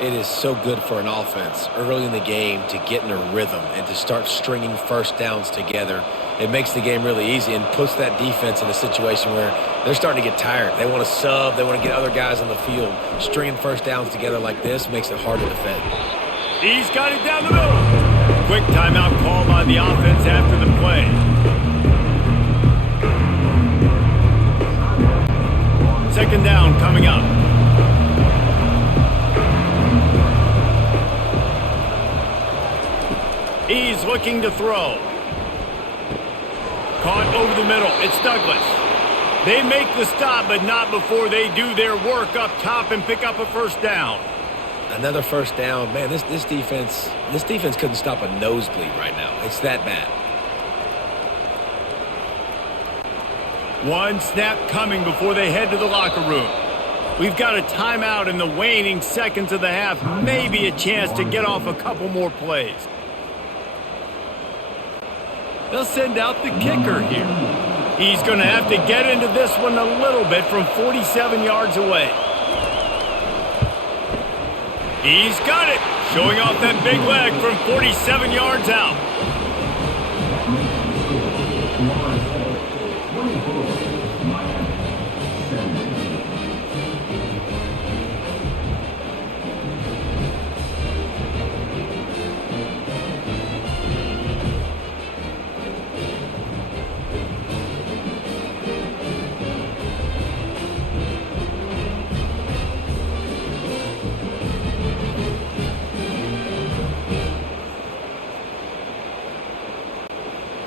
It is so good for an offense early in the game to get in a rhythm and to start stringing 1st downs together. It makes the game really easy and puts that defense in a situation where they're starting to get tired. They want to sub. They want to get other guys on the field. Stringing 1st downs together like this makes it hard to defend. He's got it down the middle. Quick timeout call by the offense after the play. Second down coming up. He's looking to throw. Caught over the middle. It's Douglas. They make the stop, but not before they do their work up top and pick up a 1st down. Another 1st down. Man, this defense couldn't stop a nosebleed right now. It's that bad. One snap coming before they head to the locker room. We've got a timeout in the waning seconds of the half. Maybe a chance to get off a couple more plays. They'll send out the kicker here. He's going to have to get into this one a little bit from 47 yards away. He's got it, showing off that big leg from 47 yards out.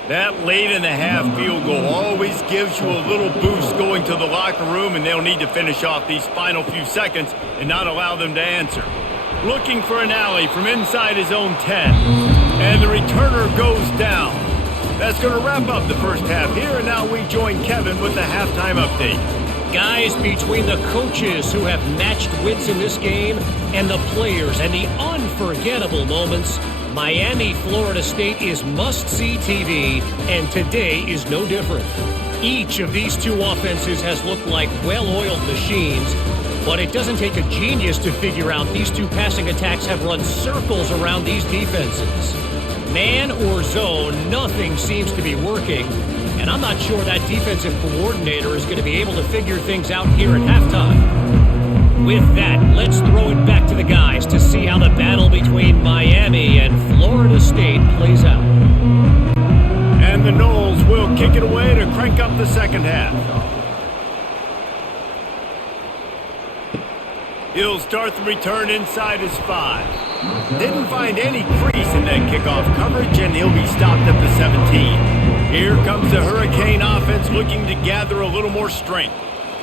That late in the half field goal always gives you a little boost going to the locker room, and they'll need to finish off these final few seconds and not allow them to answer. Looking for an alley from inside his own 10. And the returner goes down. That's going to wrap up the first half here, and now we join Kevin with the halftime update. Guys, between the coaches who have matched wits in this game and the players and the unforgettable moments, Miami, Florida State is must-see TV, and today is no different. Each of these two offenses has looked like well-oiled machines, but it doesn't take a genius to figure out these two passing attacks have run circles around these defenses. Man or zone, nothing seems to be working, and I'm not sure that defensive coordinator is going to be able to figure things out here at halftime. With that, let's throw it back to the guys to see how the battle between Miami and Florida State plays out. And the Noles will kick it away to crank up the second half. He'll start the return inside his 5. Didn't find any crease in that kickoff coverage, and he'll be stopped at the 17. Here comes the Hurricane offense looking to gather a little more strength.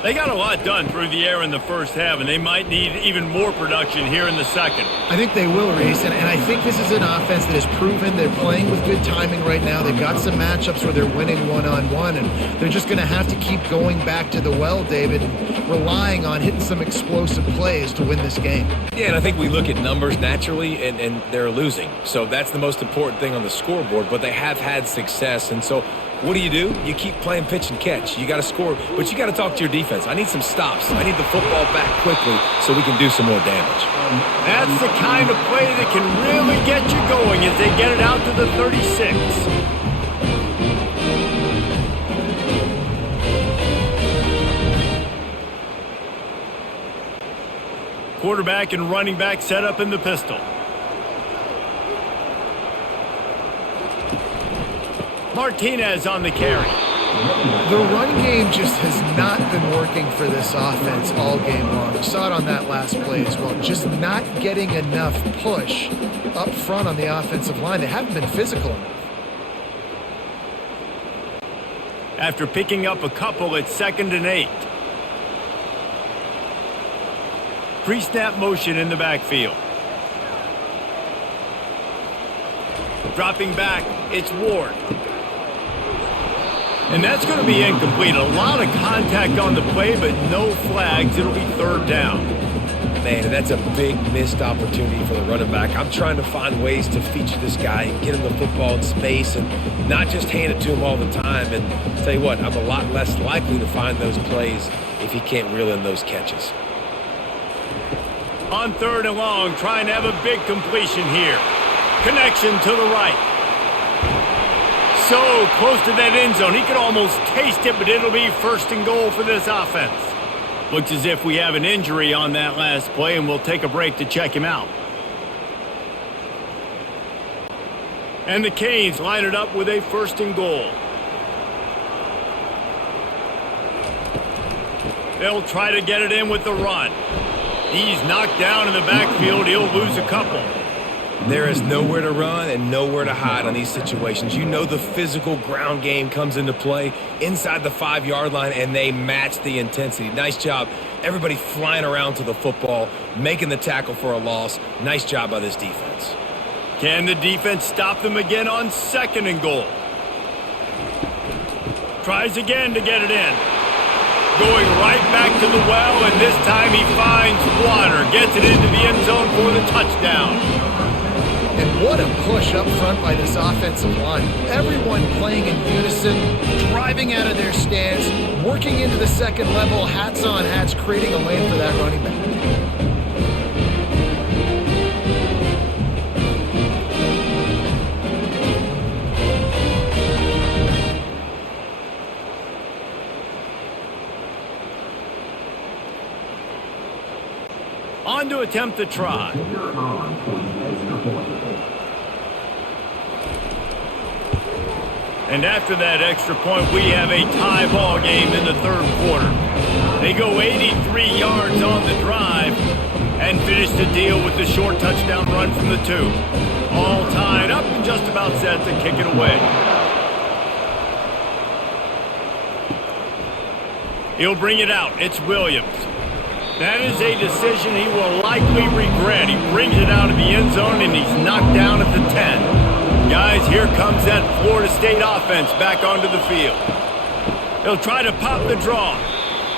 They got a lot done through the air in the first half, and they might need even more production here in the second. I think they will, Reese, and I think this is an offense that has proven they're playing with good timing right now. They've got some matchups where they're winning one-on-one, and they're just going to have to keep going back to the well, David, and relying on hitting some explosive plays to win this game. Yeah, and I think we look at numbers naturally, and they're losing. So that's the most important thing on the scoreboard, but they have had success, and so what do? You keep playing pitch and catch. You got to score, but you got to talk to your defense. I need some stops. I need the football back quickly so we can do some more damage. That's the kind of play that can really get you going as they get it out to the 36. Quarterback and running back set up in the pistol. Martinez on the carry. The run game just has not been working for this offense all game long. You saw it on that last play as well. Just not getting enough push up front on the offensive line. They haven't been physical enough. After picking up a couple at 2nd and 8. Pre-snap motion in the backfield. Dropping back, it's Ward. And that's going to be incomplete. A lot of contact on the play, but no flags. It'll be 3rd down. Man, that's a big missed opportunity for the running back. I'm trying to find ways to feature this guy and get him the football in space and not just hand it to him all the time. And tell you what, I'm a lot less likely to find those plays if he can't reel in those catches. On 3rd and long, trying to have a big completion here. Connection to the right. So close to that end zone. He could almost taste it, but it'll be 1st and goal for this offense. Looks as if we have an injury on that last play, and we'll take a break to check him out. And the Canes line it up with a 1st and goal. They'll try to get it in with the run. He's knocked down in the backfield. He'll lose a couple. There is nowhere to run and nowhere to hide on these situations. You know the physical ground game comes into play inside the 5-yard line, and they match the intensity. Nice job. Everybody flying around to the football, making the tackle for a loss. Nice job by this defense. Can the defense stop them again on 2nd and goal? Tries again to get it in. Going right back to the well, and this time he finds water. Gets it into the end zone for the touchdown. And what a push up front by this offensive line. Everyone playing in unison, driving out of their stance, working into the second level, hats on hats, creating a lane for that running back. On to attempt the try. And after that extra point, we have a tie ball game in the third quarter. They go 83 yards on the drive and finish the deal with the short touchdown run from the 2. All tied up and just about set to kick it away. He'll bring it out. It's Williams. That is a decision he will likely regret. He brings it out of the end zone and he's knocked down at the 10. Guys, here comes that Florida State offense back onto the field. He'll try to pop the draw.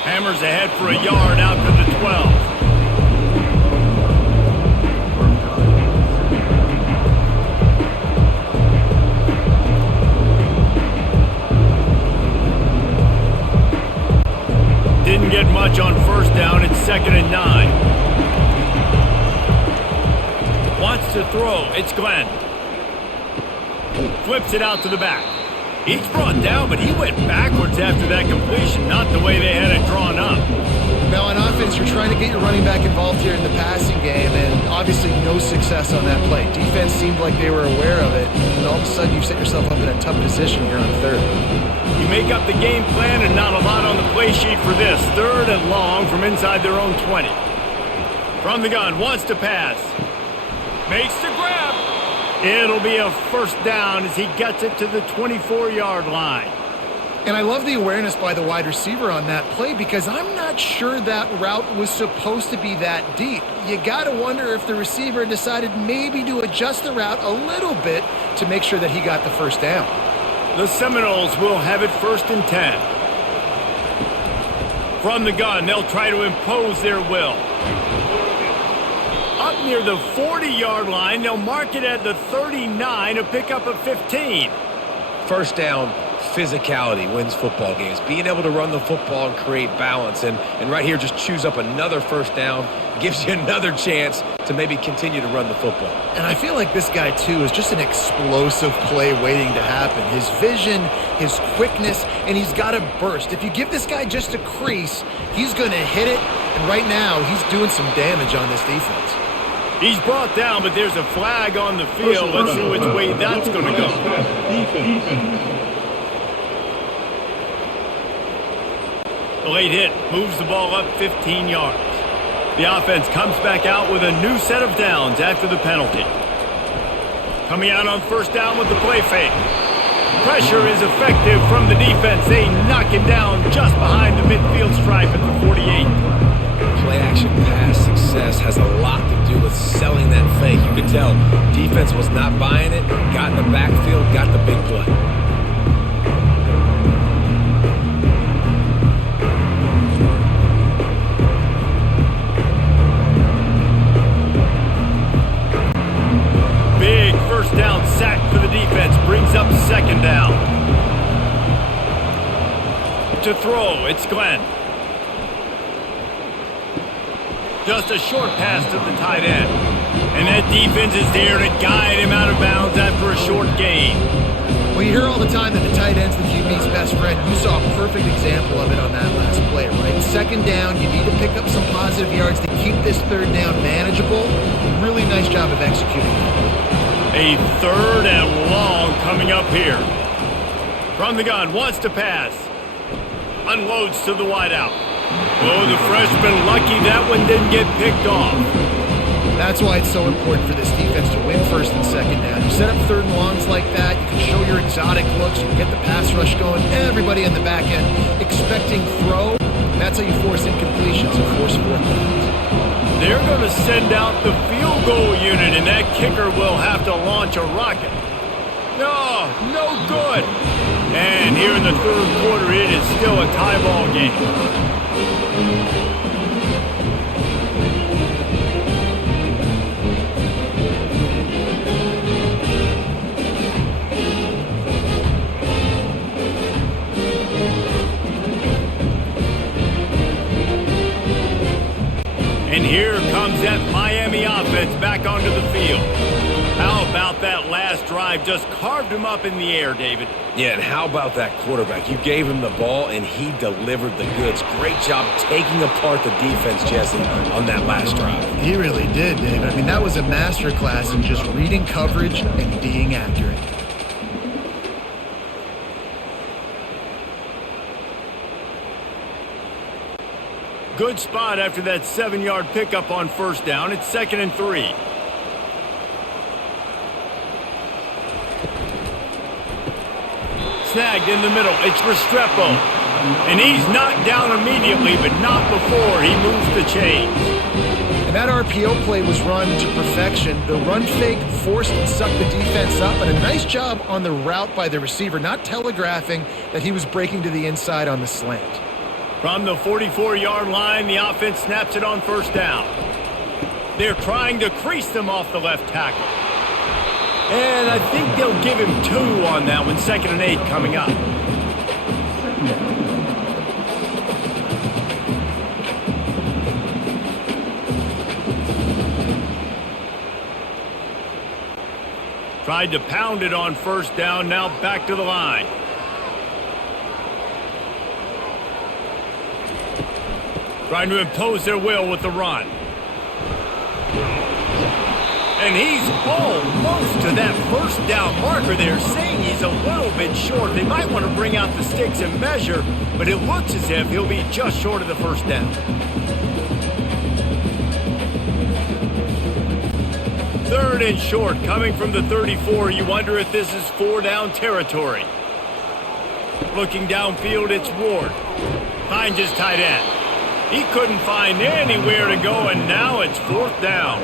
Hammers ahead for a yard out to the 12. Didn't get much on first down. It's 2nd and 9. Wants to throw. It's Glenn. Flips it out to the back. He's brought down, but he went backwards after that completion, not the way they had it drawn up. Now, on offense, you're trying to get your running back involved here in the passing game, and obviously no success on that play. Defense seemed like they were aware of it, and all of a sudden you set yourself up in a tough position here on third. You make up the game plan and not a lot on the play sheet for this. 3rd and long from inside their own 20. From the gun, wants to pass. Makes the grab. It'll be a first down as he gets it to the 24-yard line. And I love the awareness by the wide receiver on that play because I'm not sure that route was supposed to be that deep. You got to wonder if the receiver decided maybe to adjust the route a little bit to make sure that he got the first down. The Seminoles will have it 1st and 10. From the gun, they'll try to impose their will. Up near the 40-yard line, they'll mark it at the 39, a pickup of 15. First down, physicality wins football games. Being able to run the football and create balance. And right here, just choose up another first down. Gives you another chance to maybe continue to run the football. And I feel like this guy, too, is just an explosive play waiting to happen. His vision, his quickness, and he's got a burst. If you give this guy just a crease, he's going to hit it. And right now, he's doing some damage on this defense. He's brought down, but there's a flag on the field. Let's see which way that's going to go. The late hit moves the ball up 15 yards. The offense comes back out with a new set of downs after the penalty. Coming out on first down with the play fake. Pressure is effective from the defense. They knock him down just behind the midfield stripe at the 48. Play action pass success has a lot to do with selling that fake. You could tell defense was not buying it, got in the backfield, got the big play. Big first down sack for the defense, brings up 2nd down. To throw, it's Glenn. Just a short pass to the tight end. And that defense is there to guide him out of bounds after a short gain. Well, you hear all the time that the tight end's the QB's best friend. You saw a perfect example of it on that last play, right? 2nd down, you need to pick up some positive yards to keep this 3rd down manageable. Really nice job of executing that. A 3rd and long coming up here. From the gun, wants to pass. Unloads to the wideout. Oh, the freshman lucky that one didn't get picked off. That's why it's so important for this defense to win 1st and 2nd down. You set up 3rd and longs like that, you can show your exotic looks, you can get the pass rush going, everybody in the back end expecting throw. That's how you force incompletions and force 4th downs. They're going to send out the field goal unit, and that kicker will have to launch a rocket. No, no good. And here in the 3rd quarter, it is still a tie ball game. that Miami offense back onto the field. How about that last drive? Just carved him up in the air, David. Yeah, and how about that quarterback? You gave him the ball, and he delivered the goods. Great job taking apart the defense, Jesse, on that last drive. He really did, David. I mean, that was a masterclass in just reading coverage and being accurate. Good spot after that 7-yard pickup on first down. It's 2nd and 3. Snagged in the middle. It's Restrepo. And he's knocked down immediately, but not before he moves the chains. And that RPO play was run to perfection. The run fake forced and sucked the defense up, and a nice job on the route by the receiver, not telegraphing that he was breaking to the inside on the slant. From the 44-yard line, the offense snaps it on first down. They're trying to crease them off the left tackle. And I think they'll give him 2 on that one. 2nd and 8 coming up. Tried to pound it on first down, now back to the line. Trying to impose their will with the run. And he's almost to that first down marker there, saying he's a little bit short. They might want to bring out the sticks and measure, but it looks as if he'll be just short of the first down. 3rd and short, coming from the 34. You wonder if this is 4-down territory. Looking downfield, it's Ward. Finds his tight end. He couldn't find anywhere to go, and now it's 4th down.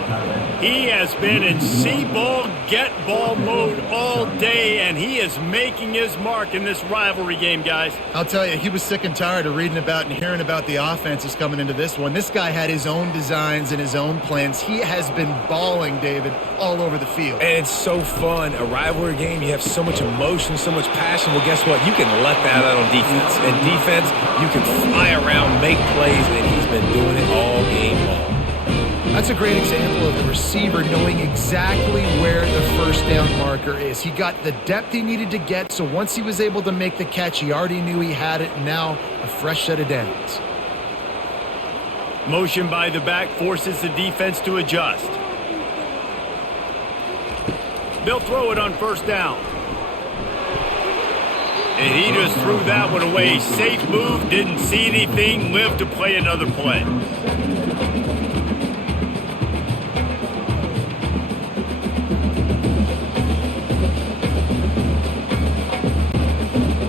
He has been in see-ball, get-ball mode all day, and he is making his mark in this rivalry game, guys. I'll tell you, he was sick and tired of reading about and hearing about the offenses coming into this one. This guy had his own designs and his own plans. He has been balling, David, all over the field. And it's so fun. A rivalry game, you have so much emotion, so much passion. Well, guess what? You can let that out on defense. And defense, you can fly around, make plays, and he's been doing it all game long. That's a great example of the receiver knowing exactly where the first down marker is. He got the depth he needed to get, so once he was able to make the catch, he already knew he had it, and now a fresh set of downs. Motion by the back forces the defense to adjust. They'll throw it on first down. And he just threw that one away. Safe move, didn't see anything, lived to play another play.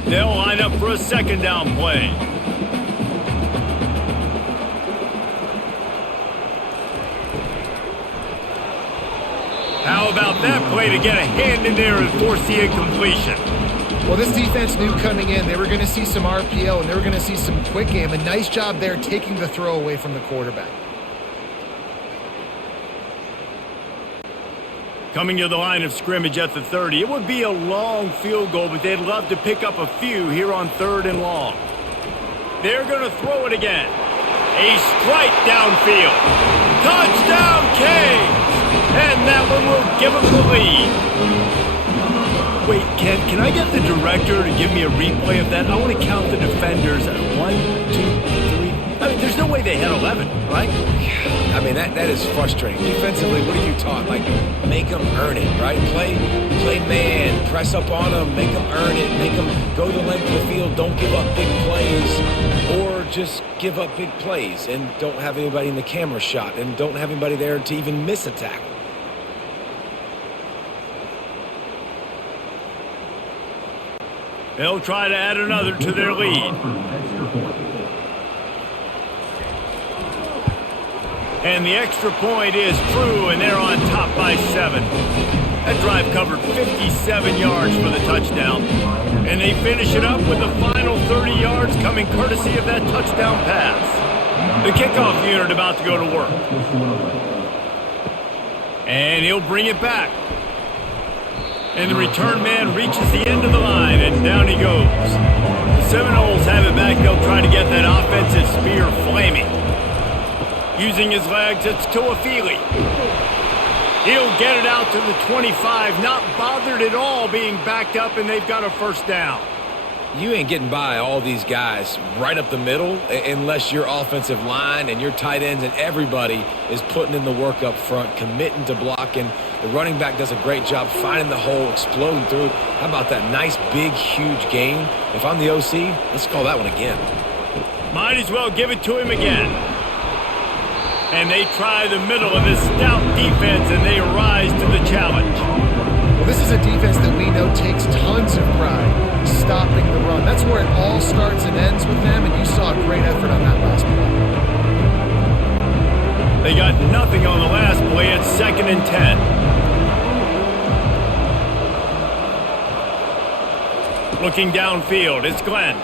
They'll line up for a 2nd down play. How about that play to get a hand in there and force the incompletion? Well, this defense knew coming in they were going to see some RPO and they were going to see some quick game. A nice job there taking the throw away from the quarterback. Coming to the line of scrimmage at the 30. It would be a long field goal, but they'd love to pick up a few here on 3rd and long. They're going to throw it again. A strike downfield. Touchdown, Canes! And that one will give them the lead. Wait, can I get the director to give me a replay of that? I want to count the defenders. 1, 2, 3. I mean, there's no way they had 11, right? I mean, that is frustrating. Defensively, what are you taught? Like, make them earn it, right? Play man, press up on them, make them earn it, make them go the length of the field, don't give up big plays, or just give up big plays and don't have anybody in the camera shot and don't have anybody there to even miss a tackle. They'll try to add another to their lead. And the extra point is true, and they're on top by 7. That drive covered 57 yards for the touchdown. And they finish it up with the final 30 yards coming courtesy of that touchdown pass. The kickoff unit about to go to work. And he'll bring it back. And the return man reaches the end of the line, and down he goes. The Seminoles have it back. They'll try to get that offensive spear flaming. Using his legs, it's Tuafili. He'll get it out to the 25, not bothered at all being backed up, and they've got a first down. You ain't getting by all these guys right up the middle unless your offensive line and your tight ends and everybody is putting in the work up front, committing to blocking. The running back does a great job finding the hole, exploding through it. How about that nice, big, huge gain? If I'm the OC, let's call that one again. Might as well give it to him again. And they try the middle of this stout defense, and they rise to the challenge. Well, this is a defense that we know takes tons of pride stopping the run. That's where it all starts and ends with them, and you saw a great effort on that last play. They got nothing on the last play. It's 2nd and 10. Looking downfield, it's Glenn.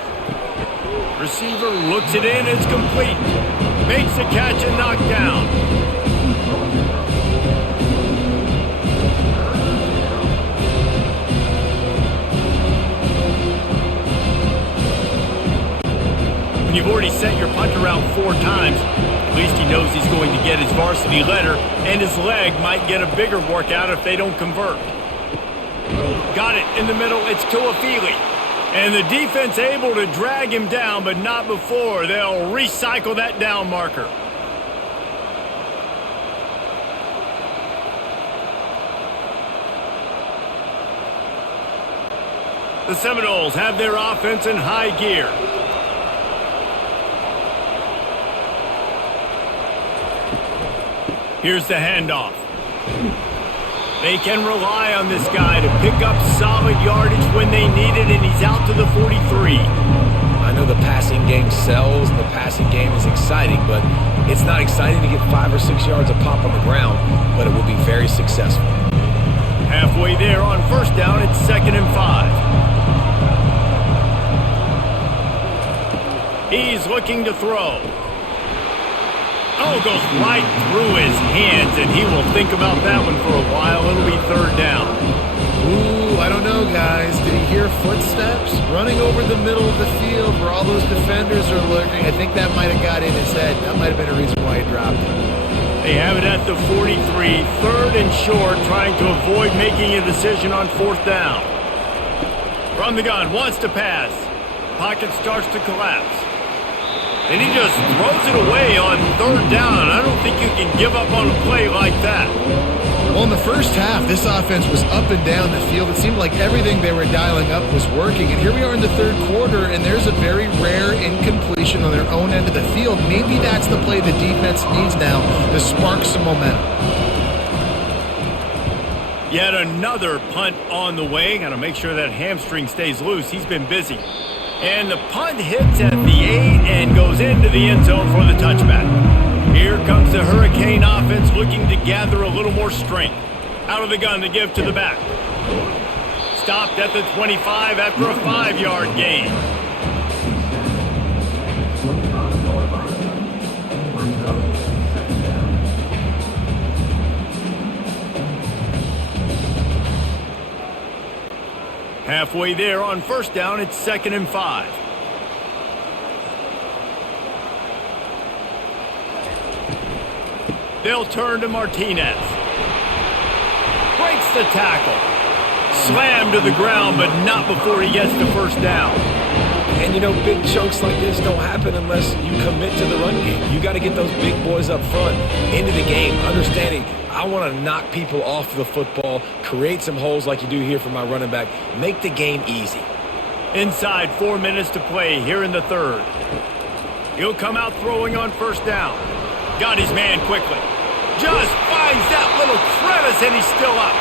Receiver looks it in, it's complete. Makes the catch and knocked down. When you've already sent your punter out 4 times, at least he knows he's going to get his varsity letter, and his leg might get a bigger workout if they don't convert. Got it in the middle, it's Tuafili. And the defense able to drag him down, but not before. They'll recycle that down marker. The Seminoles have their offense in high gear. Here's the handoff. They can rely on this guy to pick up solid yardage when they need it, and he's out to the 43. I know the passing game sells, and the passing game is exciting, but it's not exciting to get 5 or 6 yards a pop on the ground, but it will be very successful. Halfway there on first down, it's 2nd and 5. He's looking to throw. Oh, goes right through his hands, and he will think about that one for a while. It'll be 3rd down. Ooh, I don't know, guys. Did he hear footsteps running over the middle of the field where all those defenders are lurking? I think that might have got in his head. That might have been a reason why he dropped it. They have it at the 43, 3rd and short, trying to avoid making a decision on 4th down. From the gun, wants to pass. Pocket starts to collapse. And he just throws it away on 3rd down. I don't think you can give up on a play like that. Well, in the first half, this offense was up and down the field. It seemed like everything they were dialing up was working. And here we are in the 3rd quarter, and there's a very rare incompletion on their own end of the field. Maybe that's the play the defense needs now to spark some momentum. Yet another punt on the way. Got to make sure that hamstring stays loose. He's been busy. And the punt hits at the 8 and goes into the end zone for the touchback. Here comes the Hurricane offense looking to gather a little more strength. Out of the gun to give to the back. Stopped at the 25 after a 5-yard gain. Halfway there on first down, it's 2nd and 5. They'll turn to Martinez. Breaks the tackle. Slammed to the ground, but not before he gets the first down. And you know, big chunks like this don't happen unless you commit to the run game. You got to get those big boys up front into the game, understanding I want to knock people off the football, create some holes like you do here for my running back, make the game easy. Inside 4 minutes to play here in the 3rd. He'll come out throwing on first down. Got his man quickly. Just finds that little crevice, and he's still up.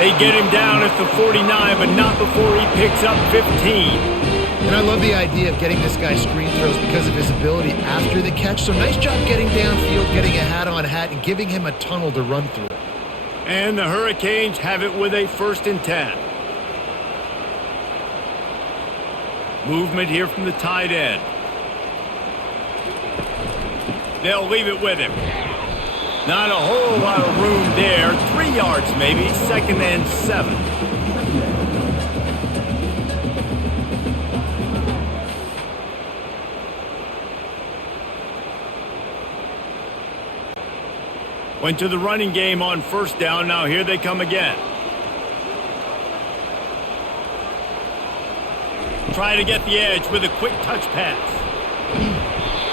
They get him down at the 49, but not before he picks up 15. And I love the idea of getting this guy screen throws because of his ability after the catch. So nice job getting downfield, getting a hat-on-hat, and giving him a tunnel to run through. And the Hurricanes have it with a 1st and 10. Movement here from the tight end. They'll leave it with him. Not a whole lot of room there. 3 yards maybe, 2nd and 7. Went to the running game on first down. Now here they come again. Try to get the edge with a quick touch pass.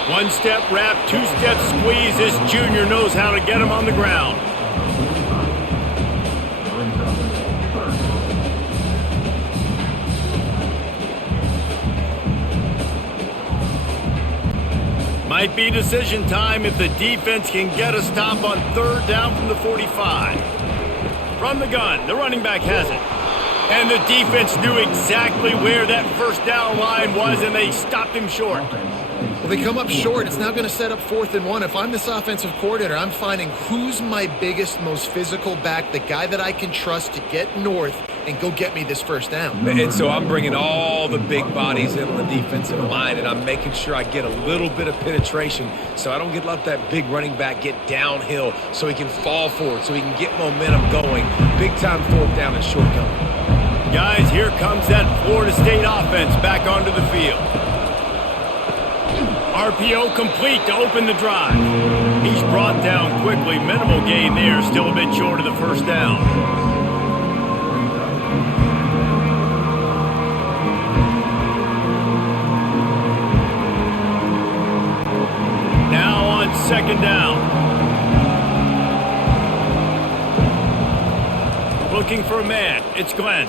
One-step wrap, two-step squeeze. This junior knows how to get him on the ground. Might be decision time if the defense can get a stop on third down from the 45. From the gun, the running back has it. And the defense knew exactly where that first down line was, and they stopped him short. Well, they come up short. It's now going to set up 4th and 1. If I'm this offensive coordinator, I'm finding who's my biggest, most physical back, the guy that I can trust to get north and go get me this first down. And so I'm bringing all the big bodies in on the defensive line, and I'm making sure I get a little bit of penetration so I don't let that big running back get downhill so he can fall forward, so he can get momentum going. Big-time 4th down and short going. Guys, here comes that Florida State offense back onto the field. RPO complete to open the drive. He's brought down quickly. Minimal gain there, still a bit short of the first down. Now on second down. Looking for a man. It's Glenn.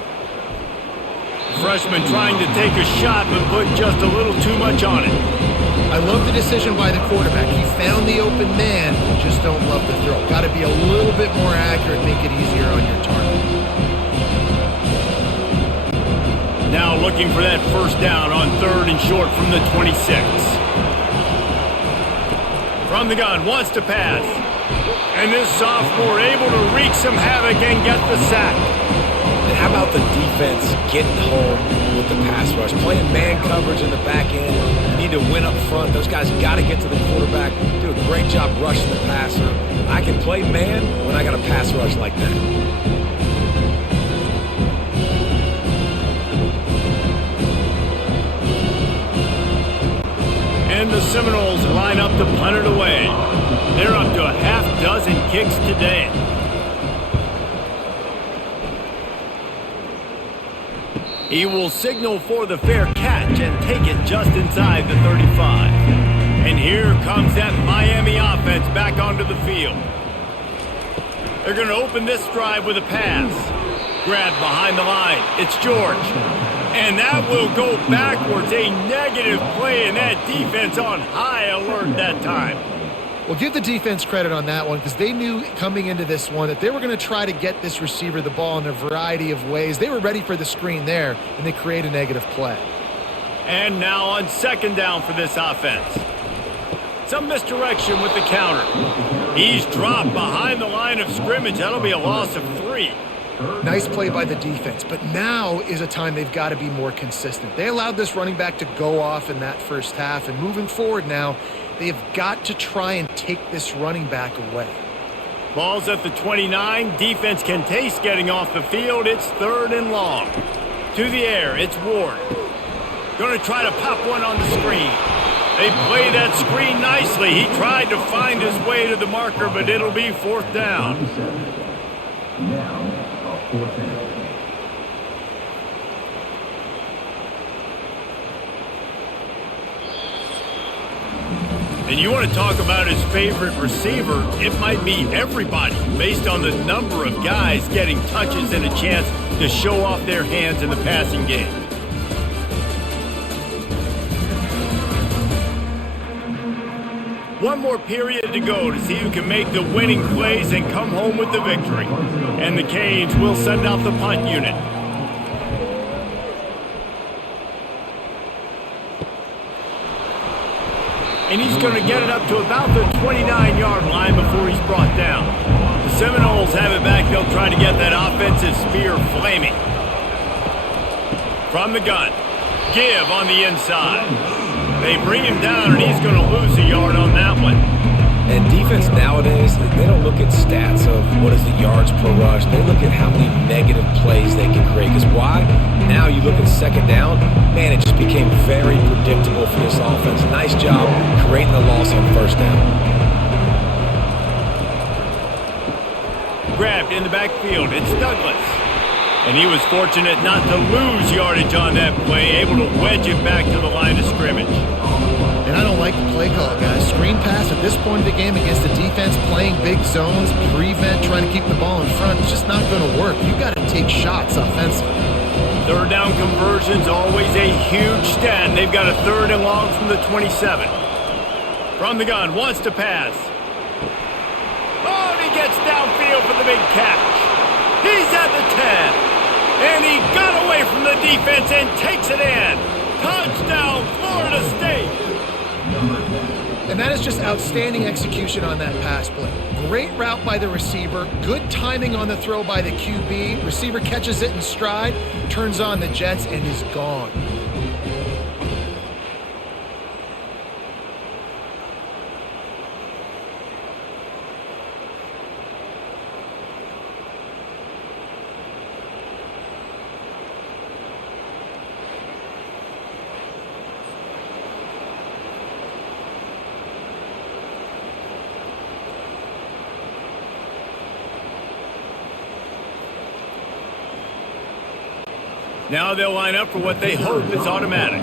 Freshman trying to take a shot, but put just a little too much on it. I love the decision by the quarterback. He found the open man, just don't love the throw. Got to be a little bit more accurate, make it easier on your target. Now looking for that first down on third and short from the 26. From the gun, wants to pass. And this sophomore able to wreak some havoc and get the sack. How about the defense getting home with the pass rush? Playing man coverage in the back end. You need to win up front. Those guys got to get to the quarterback. Do a great job rushing the passer. I can play man when I got a pass rush like that. And the Seminoles line up to punt it away. They're up to a half dozen kicks today. He will signal for the fair catch and take it just inside the 35. And here comes that Miami offense back onto the field. They're going to open this drive with a pass. Grabbed behind the line. It's George. And that will go backwards. A negative play, and that defense on high alert that time. Well, give the defense credit on that one because they knew coming into this one that they were going to try to get this receiver the ball in a variety of ways. They were ready for the screen there, and they create a negative play. And now on second down for this offense. Some misdirection with the counter. He's dropped behind the line of scrimmage. That'll be a loss of 3. Nice play by the defense, but now is a time they've got to be more consistent. They allowed this running back to go off in that first half, and moving forward now, they've got to try and take this running back away. Ball's at the 29. Defense can taste getting off the field. It's third and long. To the air, it's Ward. Going to try to pop one on the screen. They play that screen nicely. He tried to find his way to the marker, but it'll be fourth down. Now, fourth down. And you want to talk about his favorite receiver, it might be everybody based on the number of guys getting touches and a chance to show off their hands in the passing game. One more period to go to see who can make the winning plays and come home with the victory. And the Canes will send out the punt unit. And he's going to get it up to about the 29-yard line before he's brought down. The Seminoles have it back. They'll try to get that offensive spear flaming. From the gun. Give on the inside. They bring him down, and he's going to lose a yard on that one. And defense nowadays, they don't look at stats of what is the yards per rush. They look at how many negative plays they can create. Because why? Now you look at second down, man, it just became very predictable for this offense. Nice job creating the loss on first down. grabbed in the backfield. It's Douglas. And he was fortunate not to lose yardage on that play, able to wedge it back to the line of scrimmage. And I don't like the play call, guys. Screen pass at this point of the game against a defense playing big zones, prevent, trying to keep the ball in front. It's just not going to work. You got to take shots offensively. Third down conversion's always a huge stat. They've got a 3rd and long from the 27. From the gun, wants to pass. Oh, and he gets downfield for the big catch. He's at the 10. And he got away from the defense and takes it in. Touchdown, Florida State. And that is just outstanding execution on that pass play. Great route by the receiver, good timing on the throw by the QB. Receiver catches it in stride, turns on the jets, and is gone. Now they'll line up for what they hope is automatic.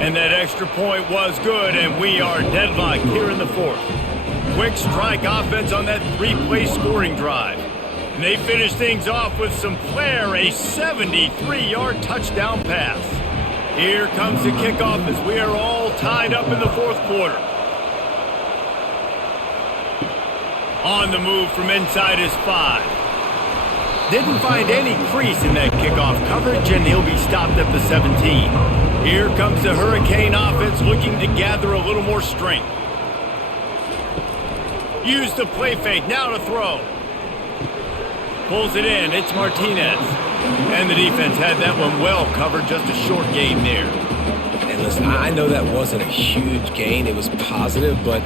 And that extra point was good, and we are deadlocked here in the 4th. Quick strike offense on that 3-play scoring drive. And they finish things off with some flair, a 73-yard touchdown pass. Here comes the kickoff as we are all tied up in the 4th quarter. On the move from inside his 5. Didn't find any crease in that kickoff coverage, and he'll be stopped at the 17. Here comes the Hurricane offense looking to gather a little more strength. Use the play fake, now to throw. Pulls it in, it's Martinez. And the defense had that one well covered, just a short gain there. And listen, I know that wasn't a huge gain. It was positive, but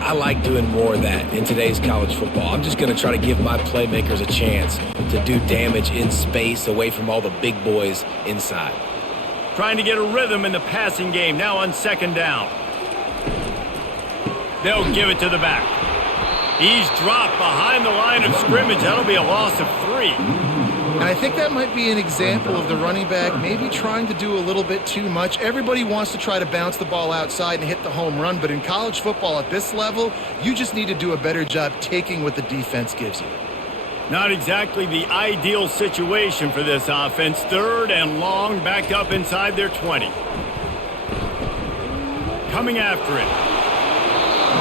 I like doing more of that in today's college football. I'm just going to try to give my playmakers a chance to do damage in space away from all the big boys inside. Trying to get a rhythm in the passing game, now on 2nd down. They'll give it to the back. He's dropped behind the line of scrimmage. That'll be a loss of 3. And I think that might be an example of the running back maybe trying to do a little bit too much. Everybody wants to try to bounce the ball outside and hit the home run, but in college football at this level, you just need to do a better job taking what the defense gives you. Not exactly the ideal situation for this offense. 3rd and long, back up inside their 20. Coming after it.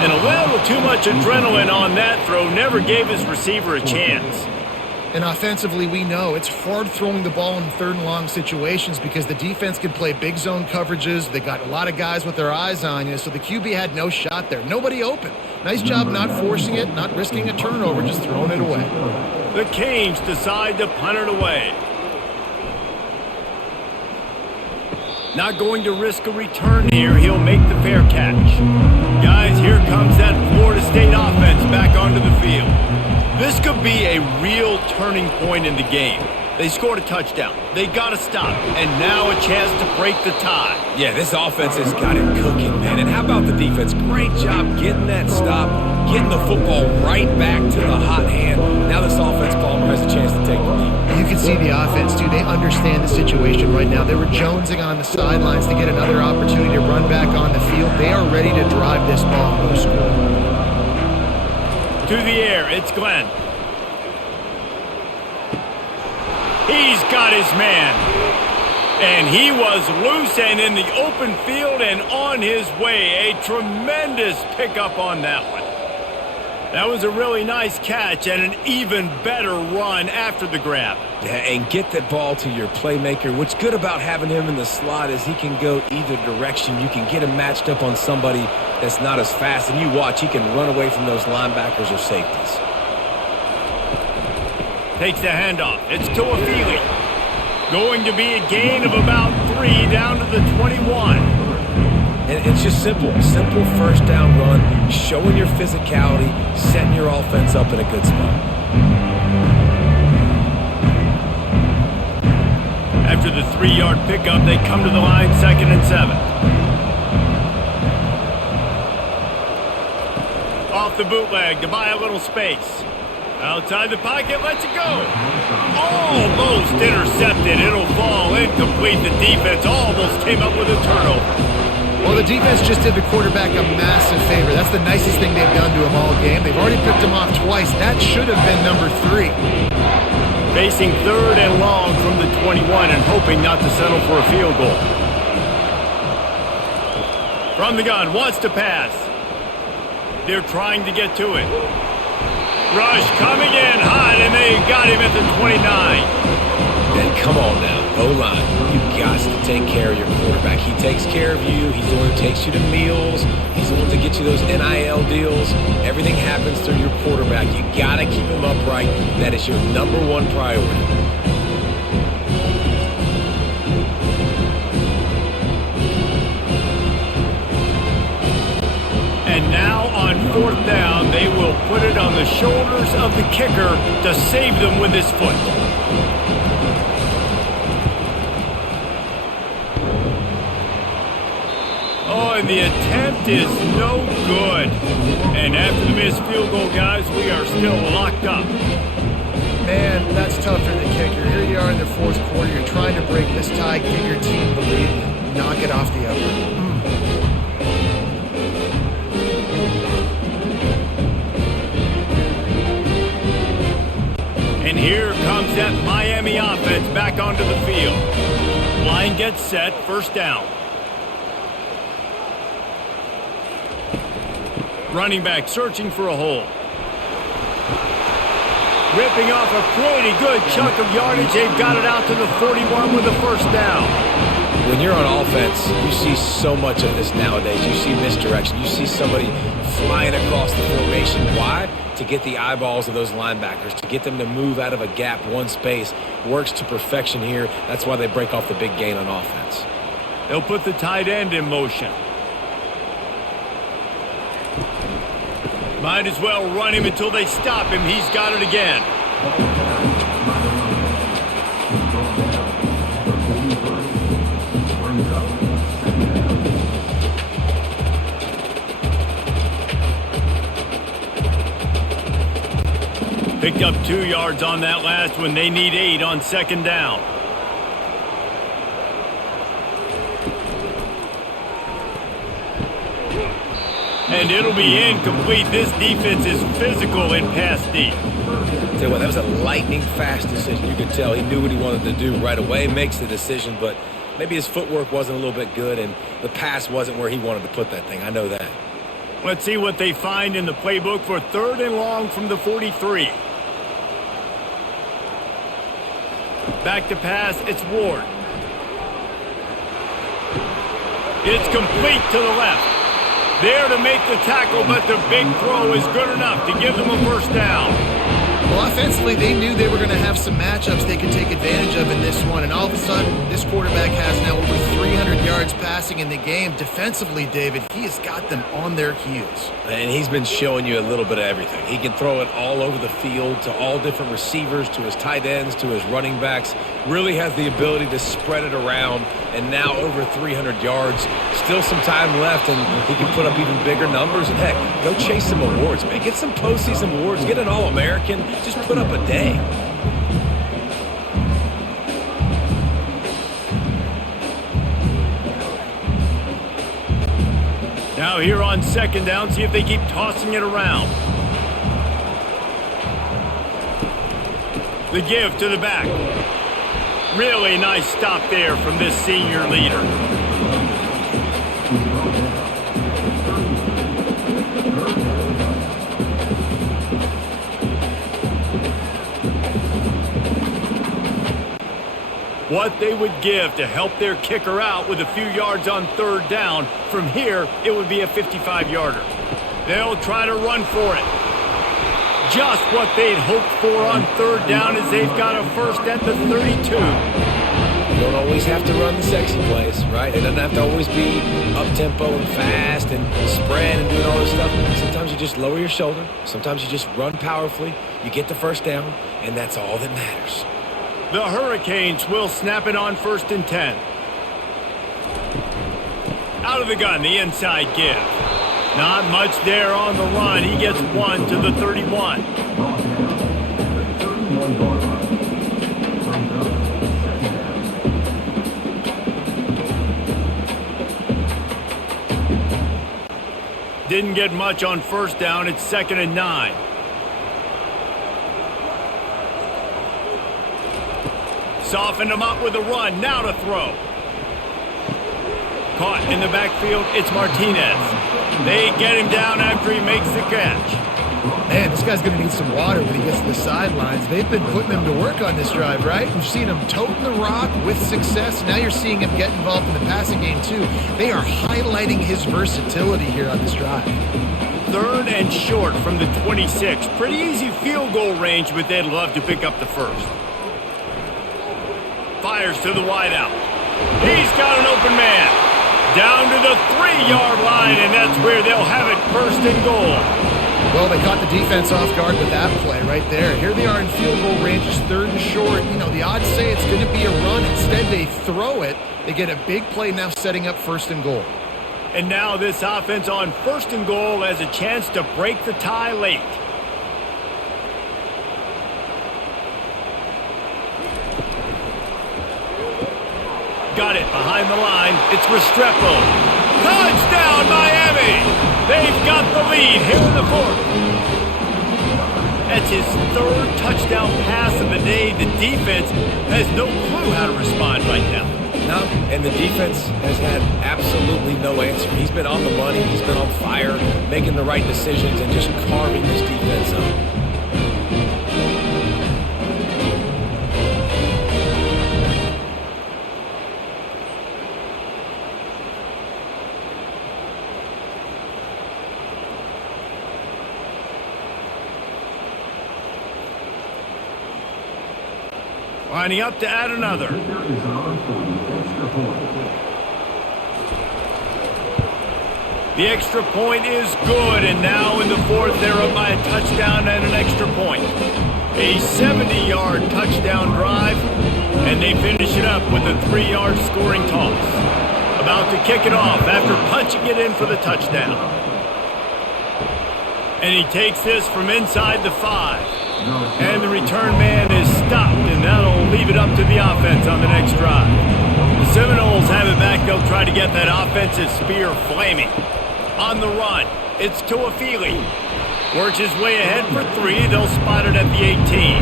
And a little too much adrenaline on that throw. Never gave his receiver a chance. And offensively, we know it's hard throwing the ball in 3rd and long situations because the defense can play big zone coverages. They got a lot of guys with their eyes on you, so the QB had no shot there. Nobody open. Nice job not forcing it, not risking a turnover, just throwing it away. The Canes decide to punt it away. Not going to risk a return here. He'll make the fair catch. Guys, here comes that Florida State offense back onto the field. This could be a real turning point in the game. They scored a touchdown. They got to stop. And now a chance to break the tie. Yeah, this offense has got it cooking, man. And how about the defense? Great job getting that stop, getting the football right back to the hot hand. Now this offense, Palmer, has a chance to take the lead. You can see the offense, too. They understand the situation right now. They were jonesing on the sidelines to get another opportunity to run back on the field. They are ready to drive this ball and go score. To the air, it's Glenn. He's got his man. And he was loose and in the open field and on his way. A tremendous pickup on that one. That was a really nice catch and an even better run after the grab. Yeah, and get that ball to your playmaker. What's good about having him in the slot is he can go either direction. You can get him matched up on somebody that's not as fast, and you watch, he can run away from those linebackers or safeties. Takes the handoff. It's Tuafili. Going to be a gain of about 3 down to the 21. And it's just simple 1st down run, showing your physicality, setting your offense up in a good spot. After the 3-yard pickup, they come to the line 2nd and 7. off the bootleg to buy a little space. Outside the pocket, lets it go. Almost intercepted. It'll fall incomplete. The defense almost came up with a turnover. Well, the defense just did the quarterback a massive favor. That's the nicest thing they've done to him all game. They've already picked him off twice. That should have been number 3. Facing 3rd and long from the 21 and hoping not to settle for a field goal. From the gun, wants to pass. They're trying to get to it. Rush coming in hot, and they got him at the 29. And come on now, O-line, you've got to take care of your quarterback. He takes care of you. He's the one who takes you to meals. He's the one to get you those NIL deals. Everything happens through your quarterback. You got to keep him upright. That is your number 1 priority. And now on 4th down, they will put it on the shoulders of the kicker to save them with his foot. Oh, and the attempt is no good. And after the missed field goal, guys, we are still locked up. Man, that's tough for the kicker. Here you are in the 4th quarter. You're trying to break this tie, give your team the lead, knock it off the upper. And here comes that Miami offense back onto the field. Line gets set, 1st down. Running back searching for a hole. Ripping off a pretty good chunk of yardage. They've got it out to the 41 with a 1st down. When you're on offense, you see so much of this nowadays. You see misdirection. You see somebody flying across the formation. Why? To get the eyeballs of those linebackers, to get them to move out of a gap, one space. Works to perfection here. That's why they break off the big gain on offense. They'll put the tight end in motion. Might as well run him until they stop him. He's got it again. Picked up 2 yards on that last one. They need 8 on 2nd down. And it'll be incomplete. This defense is physical in pass deep. Tell you what, that was a lightning fast decision. You could tell he knew what he wanted to do right away, makes the decision, but maybe his footwork wasn't a little bit good and the pass wasn't where he wanted to put that thing. I know that. Let's see what they find in the playbook for 3rd and long from the 43. Back to pass, it's Ward. It's complete to the left. There to make the tackle, but the big throw is good enough to give them a 1st down. Well, offensively, they knew they were going to have some matchups they could take advantage of in this one, and all of a sudden, this quarterback has now over 300 yards passing in the game. Defensively, David, he has got them on their heels. And he's been showing you a little bit of everything. He can throw it all over the field to all different receivers, to his tight ends, to his running backs. Really has the ability to spread it around, and now over 300 yards. Still some time left, and he can put up even bigger numbers. And heck, go chase some awards, man. Get some postseason awards. Get an All-American. Just put up a day. Now here on 2nd down, see if they keep tossing it around. The give to the back. Really nice stop there from this senior leader. What they would give to help their kicker out with a few yards on 3rd down. From here, it would be a 55-yarder. They'll try to run for it. Just what they'd hoped for on 3rd down as they've got a 1st at the 32. You don't always have to run the sexy plays, right? It doesn't have to always be up-tempo and fast and spread and doing all this stuff. Sometimes you just lower your shoulder. Sometimes you just run powerfully. You get the 1st down, and that's all that matters. The Hurricanes will snap it on 1st and 10. Out of the gun, the inside give. Not much there on the run. He gets 1 to the 31. Brought down at the 31-yard line. Brings up second down. Didn't get much on first down. It's 2nd and 9. Softened him up with a run. Now to throw. Caught in the backfield. It's Martinez. They get him down after he makes the catch. Man, this guy's going to need some water when he gets to the sidelines. They've been putting him to work on this drive, right? We've seen him toting the rock with success. Now you're seeing him get involved in the passing game, too. They are highlighting his versatility here on this drive. 3rd and short from the 26. Pretty easy field goal range, but they'd love to pick up the first. Fires to the wideout. He's got an open man. Down to the 3-yard line, and that's where they'll have it 1st and goal. Well, they caught the defense off guard with that play right there. Here they are in field goal range, it's 3rd and short. You know, the odds say it's going to be a run. Instead, they throw it. They get a big play now setting up 1st and goal. And now this offense on 1st and goal has a chance to break the tie late. Got it behind the line. It's Restrepo. Touchdown, Miami! They've got the lead here in the 4th. That's his 3rd touchdown pass of the day. The defense has no clue how to respond right now. No, and the defense has had absolutely no answer. He's been on the money. He's been on fire, making the right decisions and just carving this defense up. Lining up to add another. Kicker is on for the extra point. The extra point is good, and now in the 4th, they're up by a touchdown and an extra point. A 70-yard touchdown drive, and they finish it up with a 3-yard scoring toss. About to kick it off after punching it in for the touchdown. And he takes this from inside the 5. And the return man is stopped, and that'll leave it up to the offense on the next drive. The Seminoles have it back. They'll try to get that offensive spear flaming. On the run, it's Tuafili. Works his way ahead for 3. They'll spot it at the 18.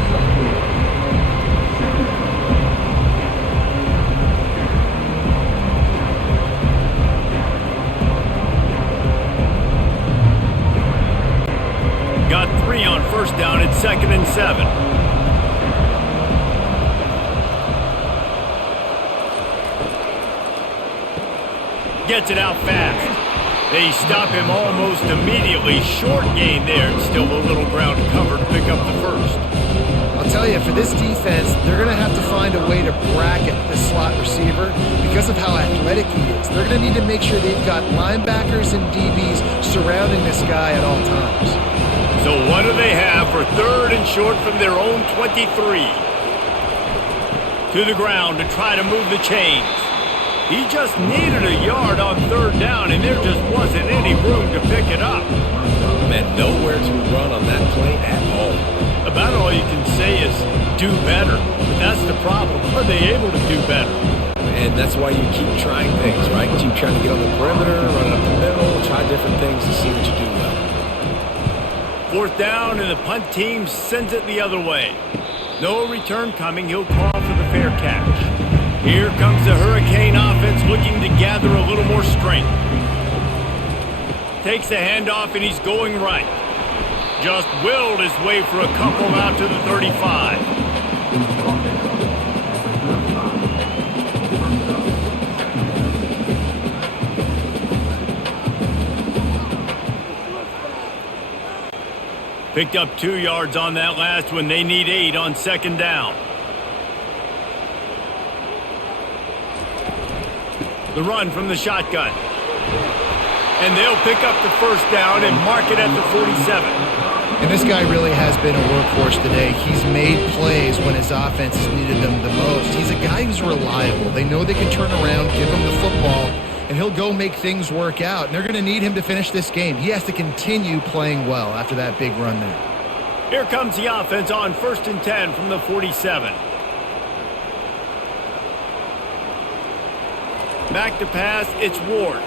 Got 3 on first down. It's 2nd and 7. Gets it out fast. They stop him almost immediately. Short gain there. And still a little ground to cover to pick up the first. I'll tell you, for this defense, they're going to have to find a way to bracket this slot receiver because of how athletic he is. They're going to need to make sure they've got linebackers and DBs surrounding this guy at all times. So what do they have for 3rd and short from their own 23? To the ground to try to move the chains. He just needed a yard on 3rd down, and there just wasn't any room to pick it up. Man, nowhere to run on that play at all. About all you can say is do better. But that's the problem. Are they able to do better? And that's why you keep trying things, right? Keep trying to get on the perimeter, run up the middle, try different things to see what you do well. 4th down, and the punt team sends it the other way. No return coming. He'll call for the fair catch. Here comes the Hurricane offense looking to gather a little more strength. Takes the handoff, and he's going right. Just willed his way for a couple out to the 35. Picked up 2 yards on that last one. They need 8 on 2nd down. The run from the shotgun. And they'll pick up the first down and mark it at the 47. And this guy really has been a workhorse today. He's made plays when his offense has needed them the most. He's a guy who's reliable. They know they can turn around, give him the football, and he'll go make things work out. And they're going to need him to finish this game. He has to continue playing well after that big run there. Here comes the offense on 1st and 10 from the 47. Back to pass, it's Ward.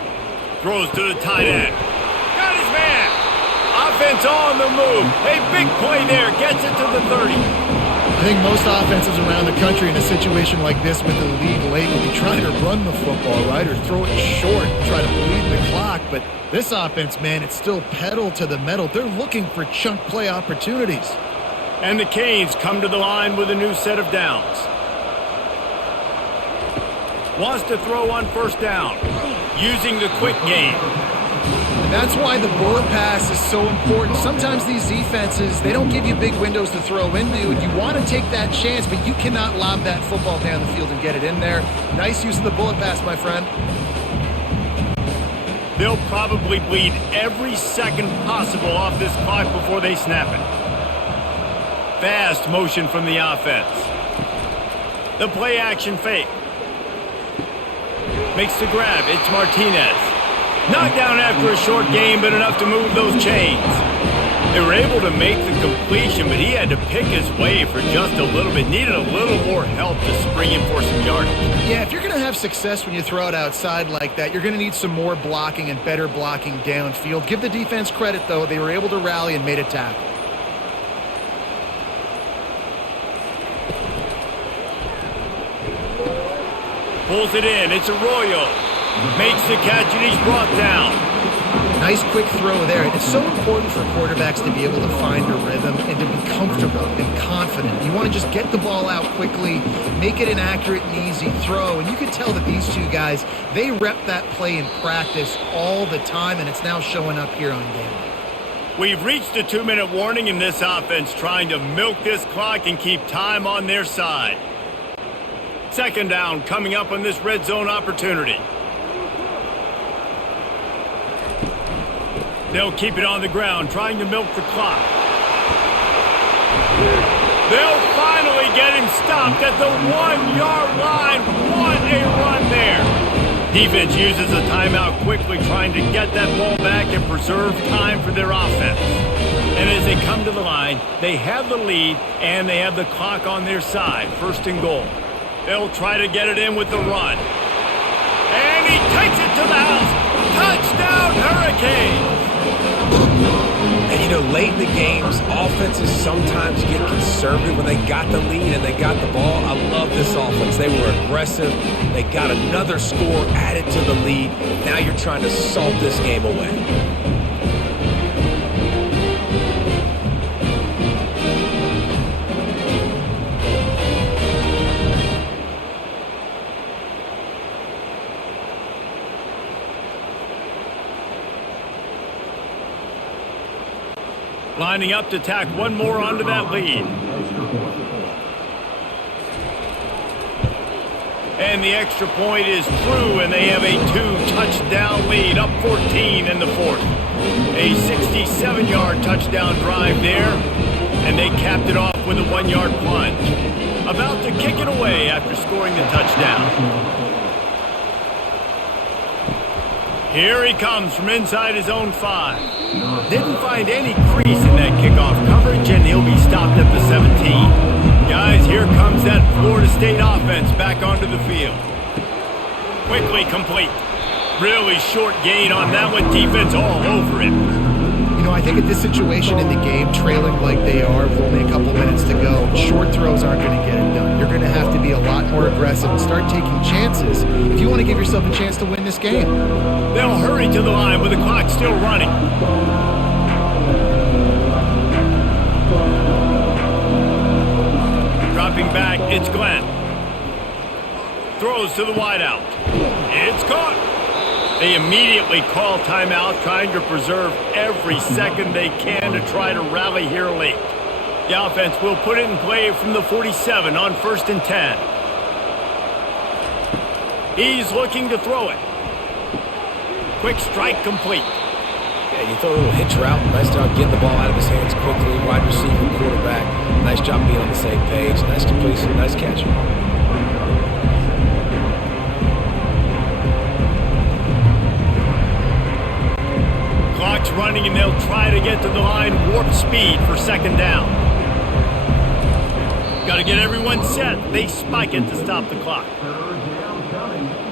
Throws to the tight end. Got his man. Offense on the move. A big play there. Gets it to the 30. I think most offenses around the country in a situation like this with the lead late would be trying to run the football, right? Or throw it short and try to bleed the clock. But this offense, man, it's still pedal to the metal. They're looking for chunk play opportunities. And the Canes come to the line with a new set of downs. Wants to throw on 1st down, using the quick game. And that's why the bullet pass is so important. Sometimes these defenses, they don't give you big windows to throw into, and you want to take that chance, but you cannot lob that football down the field and get it in there. Nice use of the bullet pass, my friend. They'll probably bleed every second possible off this clock before they snap it. Fast motion from the offense. The play action fake. Makes the grab. It's Martinez. Knocked down after a short game, but enough to move those chains. They were able to make the completion, but he had to pick his way for just a little bit. Needed a little more help to spring him for some yardage. Yeah, if you're going to have success when you throw it outside like that, you're going to need some more blocking and better blocking downfield. Give the defense credit, though. They were able to rally and made a tackle. Pulls it in. It's Arroyo. Makes the catch, and he's brought down. Nice quick throw there. It's so important for quarterbacks to be able to find a rhythm and to be comfortable and confident. You want to just get the ball out quickly, make it an accurate and easy throw. And you can tell that these two guys, they rep that play in practice all the time, and it's now showing up here on game day. We've reached a 2-minute warning in this offense, trying to milk this clock and keep time on their side. 2nd down coming up on this red zone opportunity. They'll keep it on the ground, trying to milk the clock. They'll finally get him stopped at the 1-yard line. What a run there. Defense uses a timeout quickly, trying to get that ball back and preserve time for their offense. And as they come to the line, they have the lead and they have the clock on their side. 1st and goal. They'll try to get it in with the run. And he takes it to the house. Touchdown, Hurricanes! And you know, late in the games, offenses sometimes get conservative when they got the lead and they got the ball. I love this offense. They were aggressive. They got another score added to the lead. Now you're trying to salt this game away. Lining up to tack one more onto that lead. And the extra point is through, and they have a 2-touchdown lead, up 14 in the 4th. A 67-yard touchdown drive there, and they capped it off with a 1-yard plunge. About to kick it away after scoring the touchdown. Here he comes from inside his own 5. Didn't find any crease in that kickoff coverage, and he'll be stopped at the 17. Guys, here comes that Florida State offense back onto the field. Quickly complete. Really short gain on that one. Defense all over it. You know, I think at this situation in the game, trailing like they are with only a couple minutes to go, short throws aren't going to get it done. You're going to have to be a lot more aggressive and start taking chances if you want to give yourself a chance to win this game. They'll hurry to the line with the clock still running. Dropping back, it's Glenn. Throws to the wideout. It's caught. They immediately call timeout, trying to preserve every second they can to try to rally here late. The offense will put it in play from the 47 on 1st and 10. He's looking to throw it. Quick strike complete. Yeah, you throw a little hitch route. Nice job getting the ball out of his hands quickly. Wide receiver, quarterback. Nice job being on the same page. Nice completion. Nice catch. running, and they'll try to get to the line warp speed for second down. Got to get everyone set. They spike it to stop the clock. Third down coming.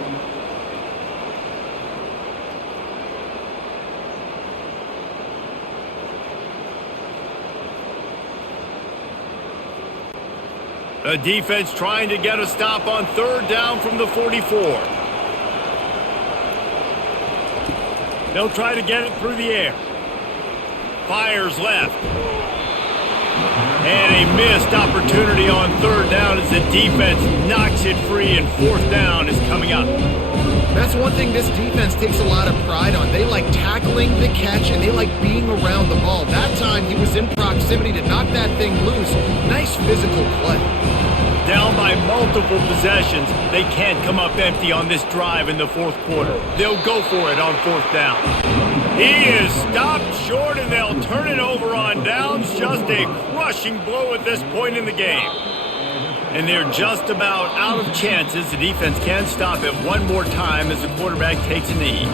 The defense trying to get a stop on third down from the 44. They'll try to get it through the air. Fires left. And a missed opportunity on third down as the defense knocks it free, and fourth down is coming up. That's one thing this defense takes a lot of pride on. They like tackling the catch, and they like being around the ball. That time, he was in proximity to knock that thing loose. Nice physical play. Down by multiple possessions, they can't come up empty on this drive in the fourth quarter. They'll go for it on fourth down. He is stopped short, and they'll turn it over on downs. Just a crushing blow at this point in the game. And they're just about out of chances. The defense can stop it one more time as the quarterback takes a knee.